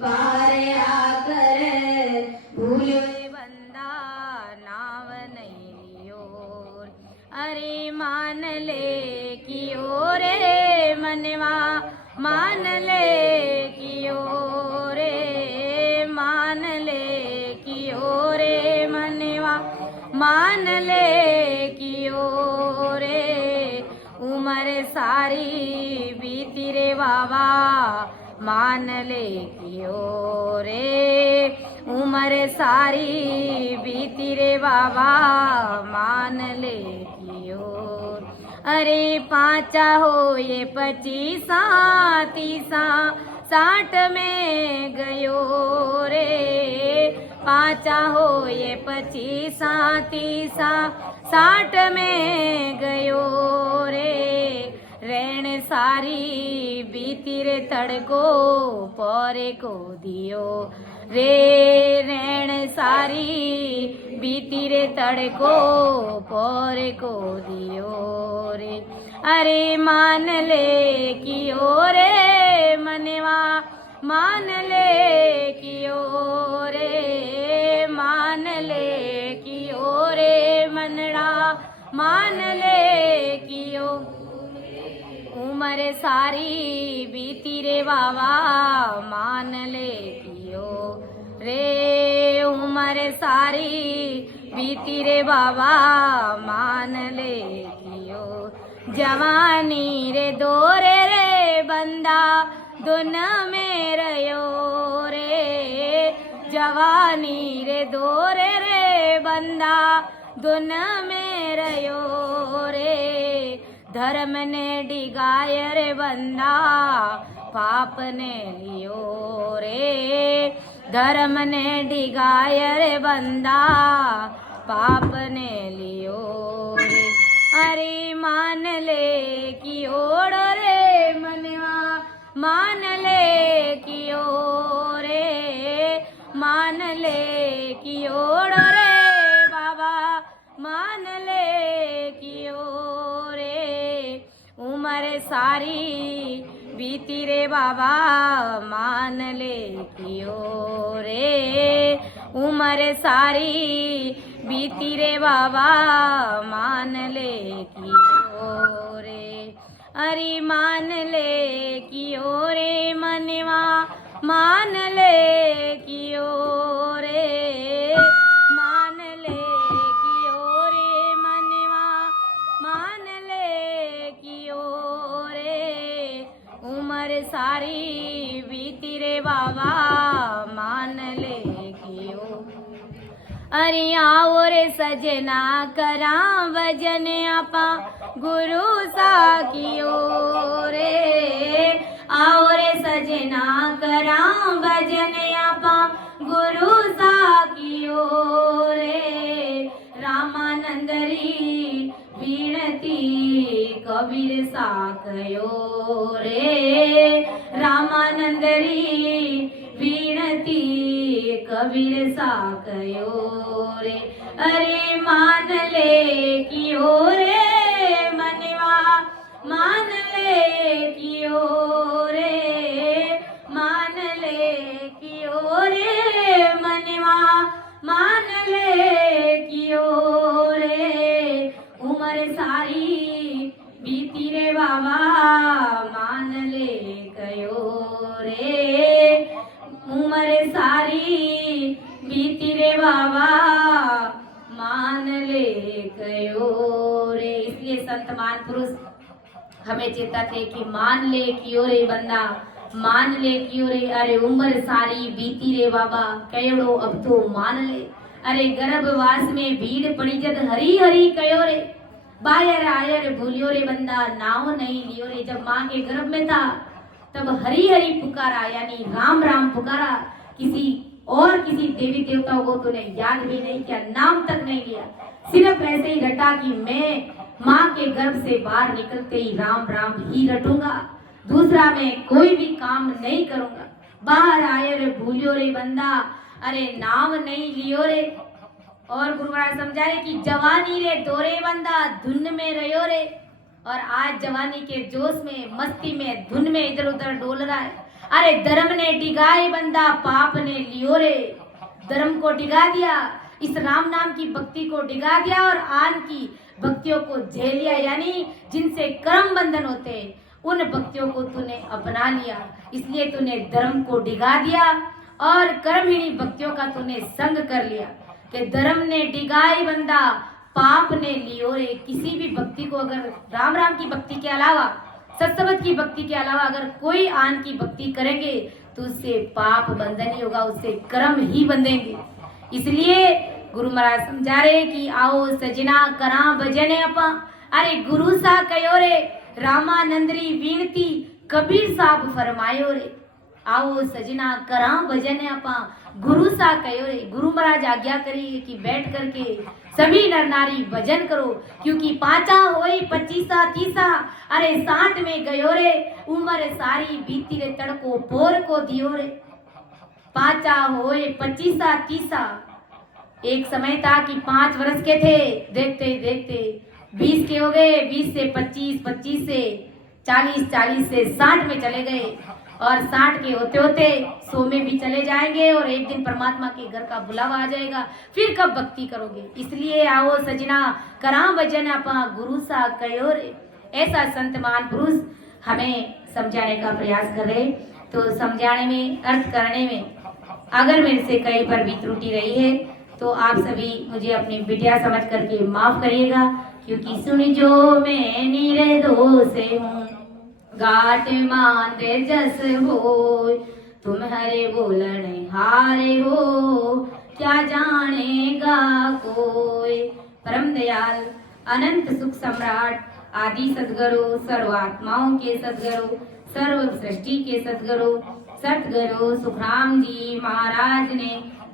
बाहर आकर भूलियो रे बंदा, नाव नहीं लियो। अरे मान ले कि ओ रे मनवा, मान ले कि ओ रे, मान ले कि ओ रे मनवा, मान ले कि ओ रे, उम्र सारी बीती रे बाबा, मान ले कि ओ रे, उम्र सारी बीती रे बाबा, मान ले कि ओ। अरे पाँचा हो ये 25 30 60 में गयो रे, पाँचा हो ये 25 30 60 में गयो रे, रैन सारी बीती रे तड़को पोरे को दियो रे, रैन सारी बीती रे तड़को पोरे को दियो रे। अरे मान ले कि ओ रे मनवा, मान ले कि ओ रे, मान ले कि ओ रे मनड़ा, मान ले कि ओ, उम्र सारी बीती रे बाबा, मान ले कि ओ रे, उम्र सारी बीती रे बाबा, मान ले कि ओ। जवानी रे दोरे रे बंदा, दुन में रयो रे, जवानी रे दोरे रे बंदा, दुन में रयो रे, धर्म ने डिगाय रे बंदा, पाप ने लियो रे, धर्म ने डिगाय रे बंदा, पाप ने लियो रे। अरे मान ले कि ओड़ रे मनवा, मान ले कि ओ रे, मान ले कि ओड़ रे बाबा, मान ले कि ओ रे, उम्र सारी बीती रे बाबा, मान ले कि ओ रे, उम्र सारी बीती रे बाबा, मान ले कि ओ रे। अरे मान ले कि ओ रे मनवा, मान ले कि ओ रे, मान ले कि ओ रे मनवा, मान ले कि ओ रे, उम्र सारी बीती रे बाबा, मान ले कि ओ। अरे आओ रे सजना करा भजन आपा, गुरु सा कियो रे, आओ रे सजना करा भजन आपा, गुरु सा कियो रे, रामानंद री बीणती कबीर सा कयो रे, रामानंद री बीणती कबीर सा कयो रे। अरे मान ले कि ओ रे मनवा, मान ले इसलिए संत महापुरुष हमें चेताते कि मान ले कियो रे बंदा, मान ले कियो रे, अरे उम्र सारी बीती रे बाबा, कयोड़ो अब तो मान ले, अरे गर्भवास में भीड़ पड़ी जद हरी हरी कयो रे, बायर आयर भूलियो रे बंदा, नाव नहीं लियो रे। जब माँ के गर्भ में था तब हरी हरी पुकारा, यानी राम राम पुकारा, किसी और किसी देवी देवताओं को तूने याद भी नहीं किया, नाम तक नहीं लिया, सिर्फ ऐसे ही रटा कि मैं माँ के गर्भ से बाहर निकलते ही राम राम ही रटूंगा, दूसरा मैं कोई भी काम नहीं करूंगा। बाहर आए रे भूलियो रे बंदा, अरे नाम नहीं लियो रे। और गुरु महाराज समझा रहे कि जवानी रे दोरे बंदा, धुन में रहो रे। और आज जवानी के जोश में, मस्ती में, धुन में इधर उधर डोल रहा है। अरे धर्म ने डिगाए बंदा, पाप ने लियो रे। धर्म को डिगा दिया, इस राम नाम की भक्ति को डिगा दिया और आन की भक्तियों को झेल लिया, यानी जिनसे कर्म बंधन होते हैं उन भक्तियों को तूने अपना लिया, इसलिए तूने धर्म को डिगा दिया और कर्महीनी भक्तियों का तूने संग कर लिया। कि धर्म ने डिगाई बंदा, पाप ने लियो रे। किसी भी भक्ति को अगर राम राम की भक्ति के अलावा, सत्संग की भक्ति के अलावा अगर कोई आन की भक्ति करेंगे तो उससे पाप बंधन ही होगा, उससे कर्म ही बंधेंगे। इसलिए गुरु महाराज समझा रहे कि आओ सजना करा भजन अपा, अरे गुरु सा कयो रे, रामानंदरी विनती कबीर साहब फरमायो रे। आओ सजना करा भजन अपा, गुरु सा कयो रे। गुरु महाराज आज्ञा करिए कि बैठ करके सभी नर नारी भजन करो, क्योंकि पाचा होई 25 30, अरे 60 में गयो रे, उम्र सारी बीती रे, तड़को पोर को दियो रे। पाचा होए 25 30, एक समय था कि 5 वर्ष के थे, देखते देखते 20 के हो गए, 20 से 25, 25 से 40, 40 से 60 में चले गए और 60 के होते होते 100 में भी चले जाएंगे और एक दिन परमात्मा के घर का बुलावा आ जाएगा, फिर कब भक्ति करोगे। इसलिए आओ सजना करा भजन अपा, गुरु सा कयो रे। ऐसा संत महापुरुष हमें समझाने का प्रयास कर रहे। तो समझाने में, अर्थ करने में अगर मेरे से कहीं पर भी त्रुटि रही है तो आप सभी मुझे अपनी बिटिया समझ करके माफ करिएगा, क्योंकि सुन जो मैं नीरे दोषे हूँ, गाट मांदे जस हो, तुम हरे बोलने हारे हो, क्या जानेगा कोई। परम दयाल अनंत सुख सम्राट आदि सदगुरु, सर्वात्माओं के सदगुरु, सर्व सृष्टि के सदगुरु, सतगुरु सुखराम जी महाराज ने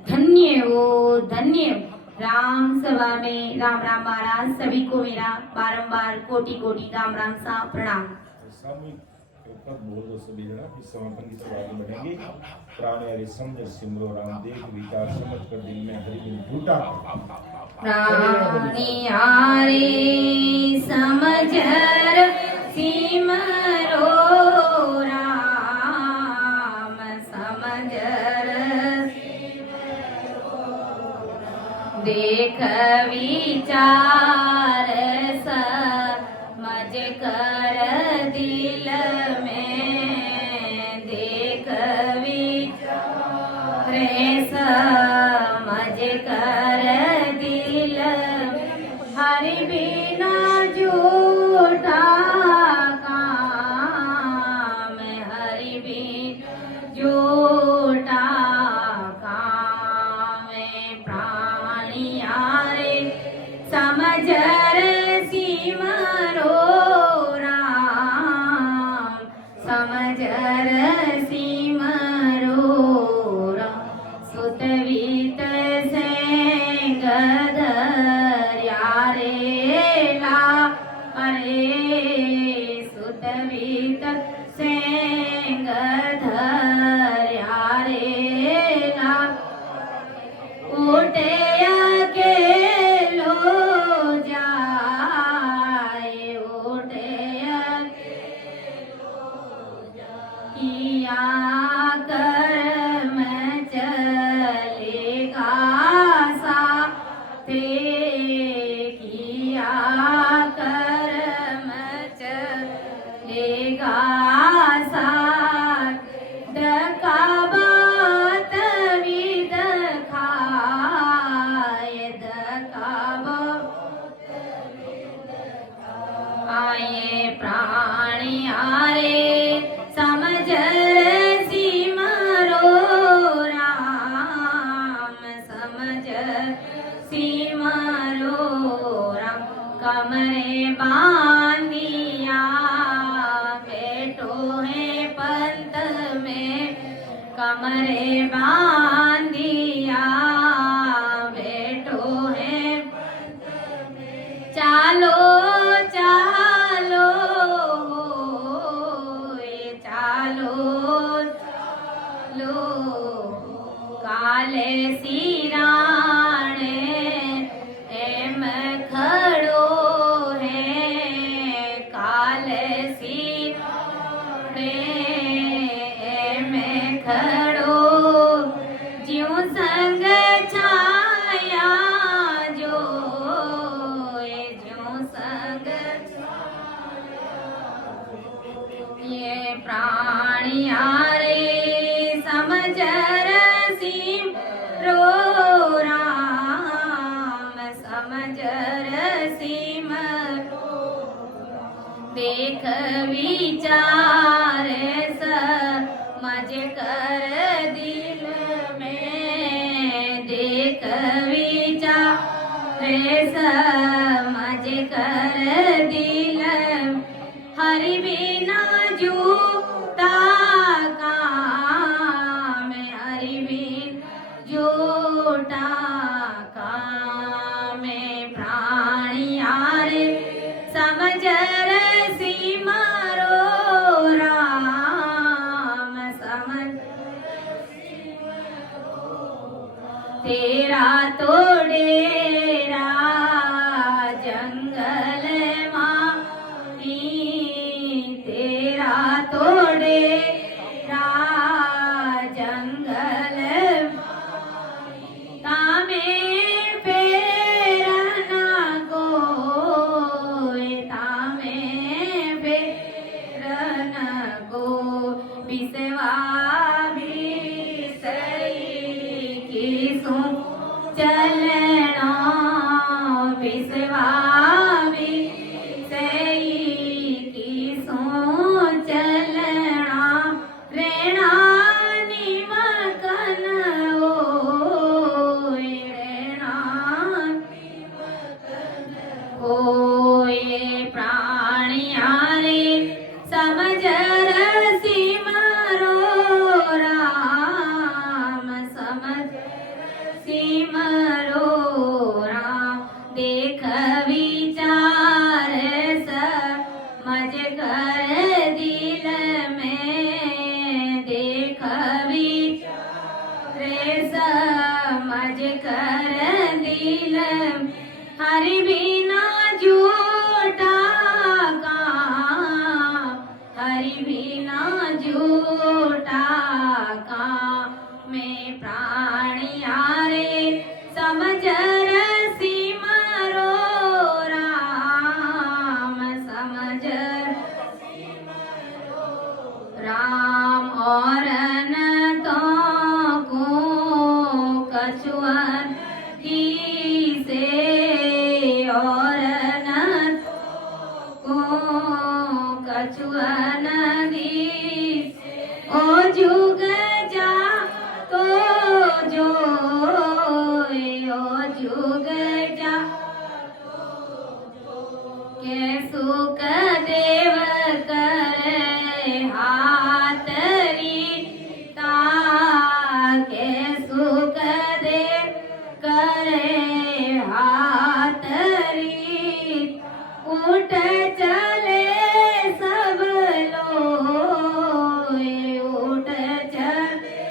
धन्य हो, धन्य राम सभा में राम राम महाराज सभी को मेरा बारंबार कोटि कोटि राम राम सा प्रणाम। सामूहिक पद बोल दो सभी जना, इस समापन की सभा में बढ़ेंगे। प्राण हरि समझ सिमरो राम, देख विचार समझ कर दिल में हरि बिन झूठा। प्राणी हारे समझ सिमरो राम, समझ देख विचार समझ कर दिल में, देख विचार समझ कर दिल में, हरि बिना झूठा काम, हरि बिना झूठा काम, प्राणी हारे समझ सिमरो राम। ये प्राणिया रे समझ रसी मरो राम समझ सी मरो राम कमरे बांधिया बैठो है पंत में कमरे बांधिया बैठो है चालो चालो चालो लो काले सिराणे एम खड़ो है काले सिराणे एम खड़ो ज्यों संग छाया जो ज्यों संग ये प्राणिया रे समझ रसी रो राम समझ रसी देख विचार समझ कर दिल में देख विचार समझ कर दिल हरि बिना जूता काम हरि बिन जूता काम प्राणिया रे समझ रसी मरो राम समझ तेरा तो डेरा जंगल माही तेरा तो डेरा जंगल तामे फेरन गोय तामे फेरन गो बिसवा किसु चलना बिसवा किसु चलना रेणा निमकन ओय रेणा ओए प्राणिया रे समझ रसी मरो राम समझ सिमरो राम देख विचार समझ कर दिल में देख विचार समझ कर दिल हरि बिना झूठा काम हरि बिना झूठा काम में प्राणिया रे समझ रसी मरो राम समझ राम और न तो को कछुअन की से और न को कछुअन दी ओ जुग जा तो जो ओ जुग जा के सुख देव करे हाथरी ता के सुख देव करे हाथरी उठ चले सब लोग उठ चले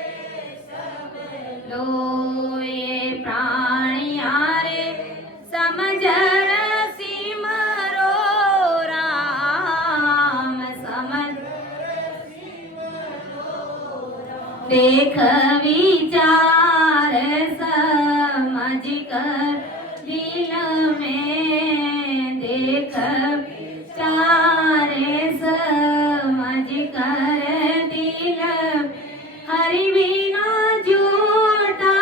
लोए प्राणिया रे समझ रसी मरो राम समझ देख विचार समझ कर दिल में देख विचार समझ कर दिल हरि बिना झूठा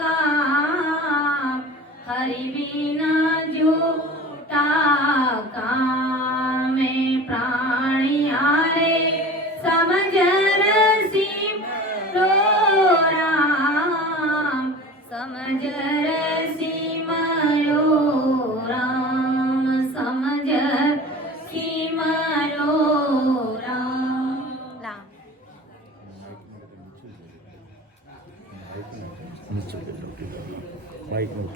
काम हरि बिना झूठा काम સમજર મારો રામ સમજર મારો રામ माइक में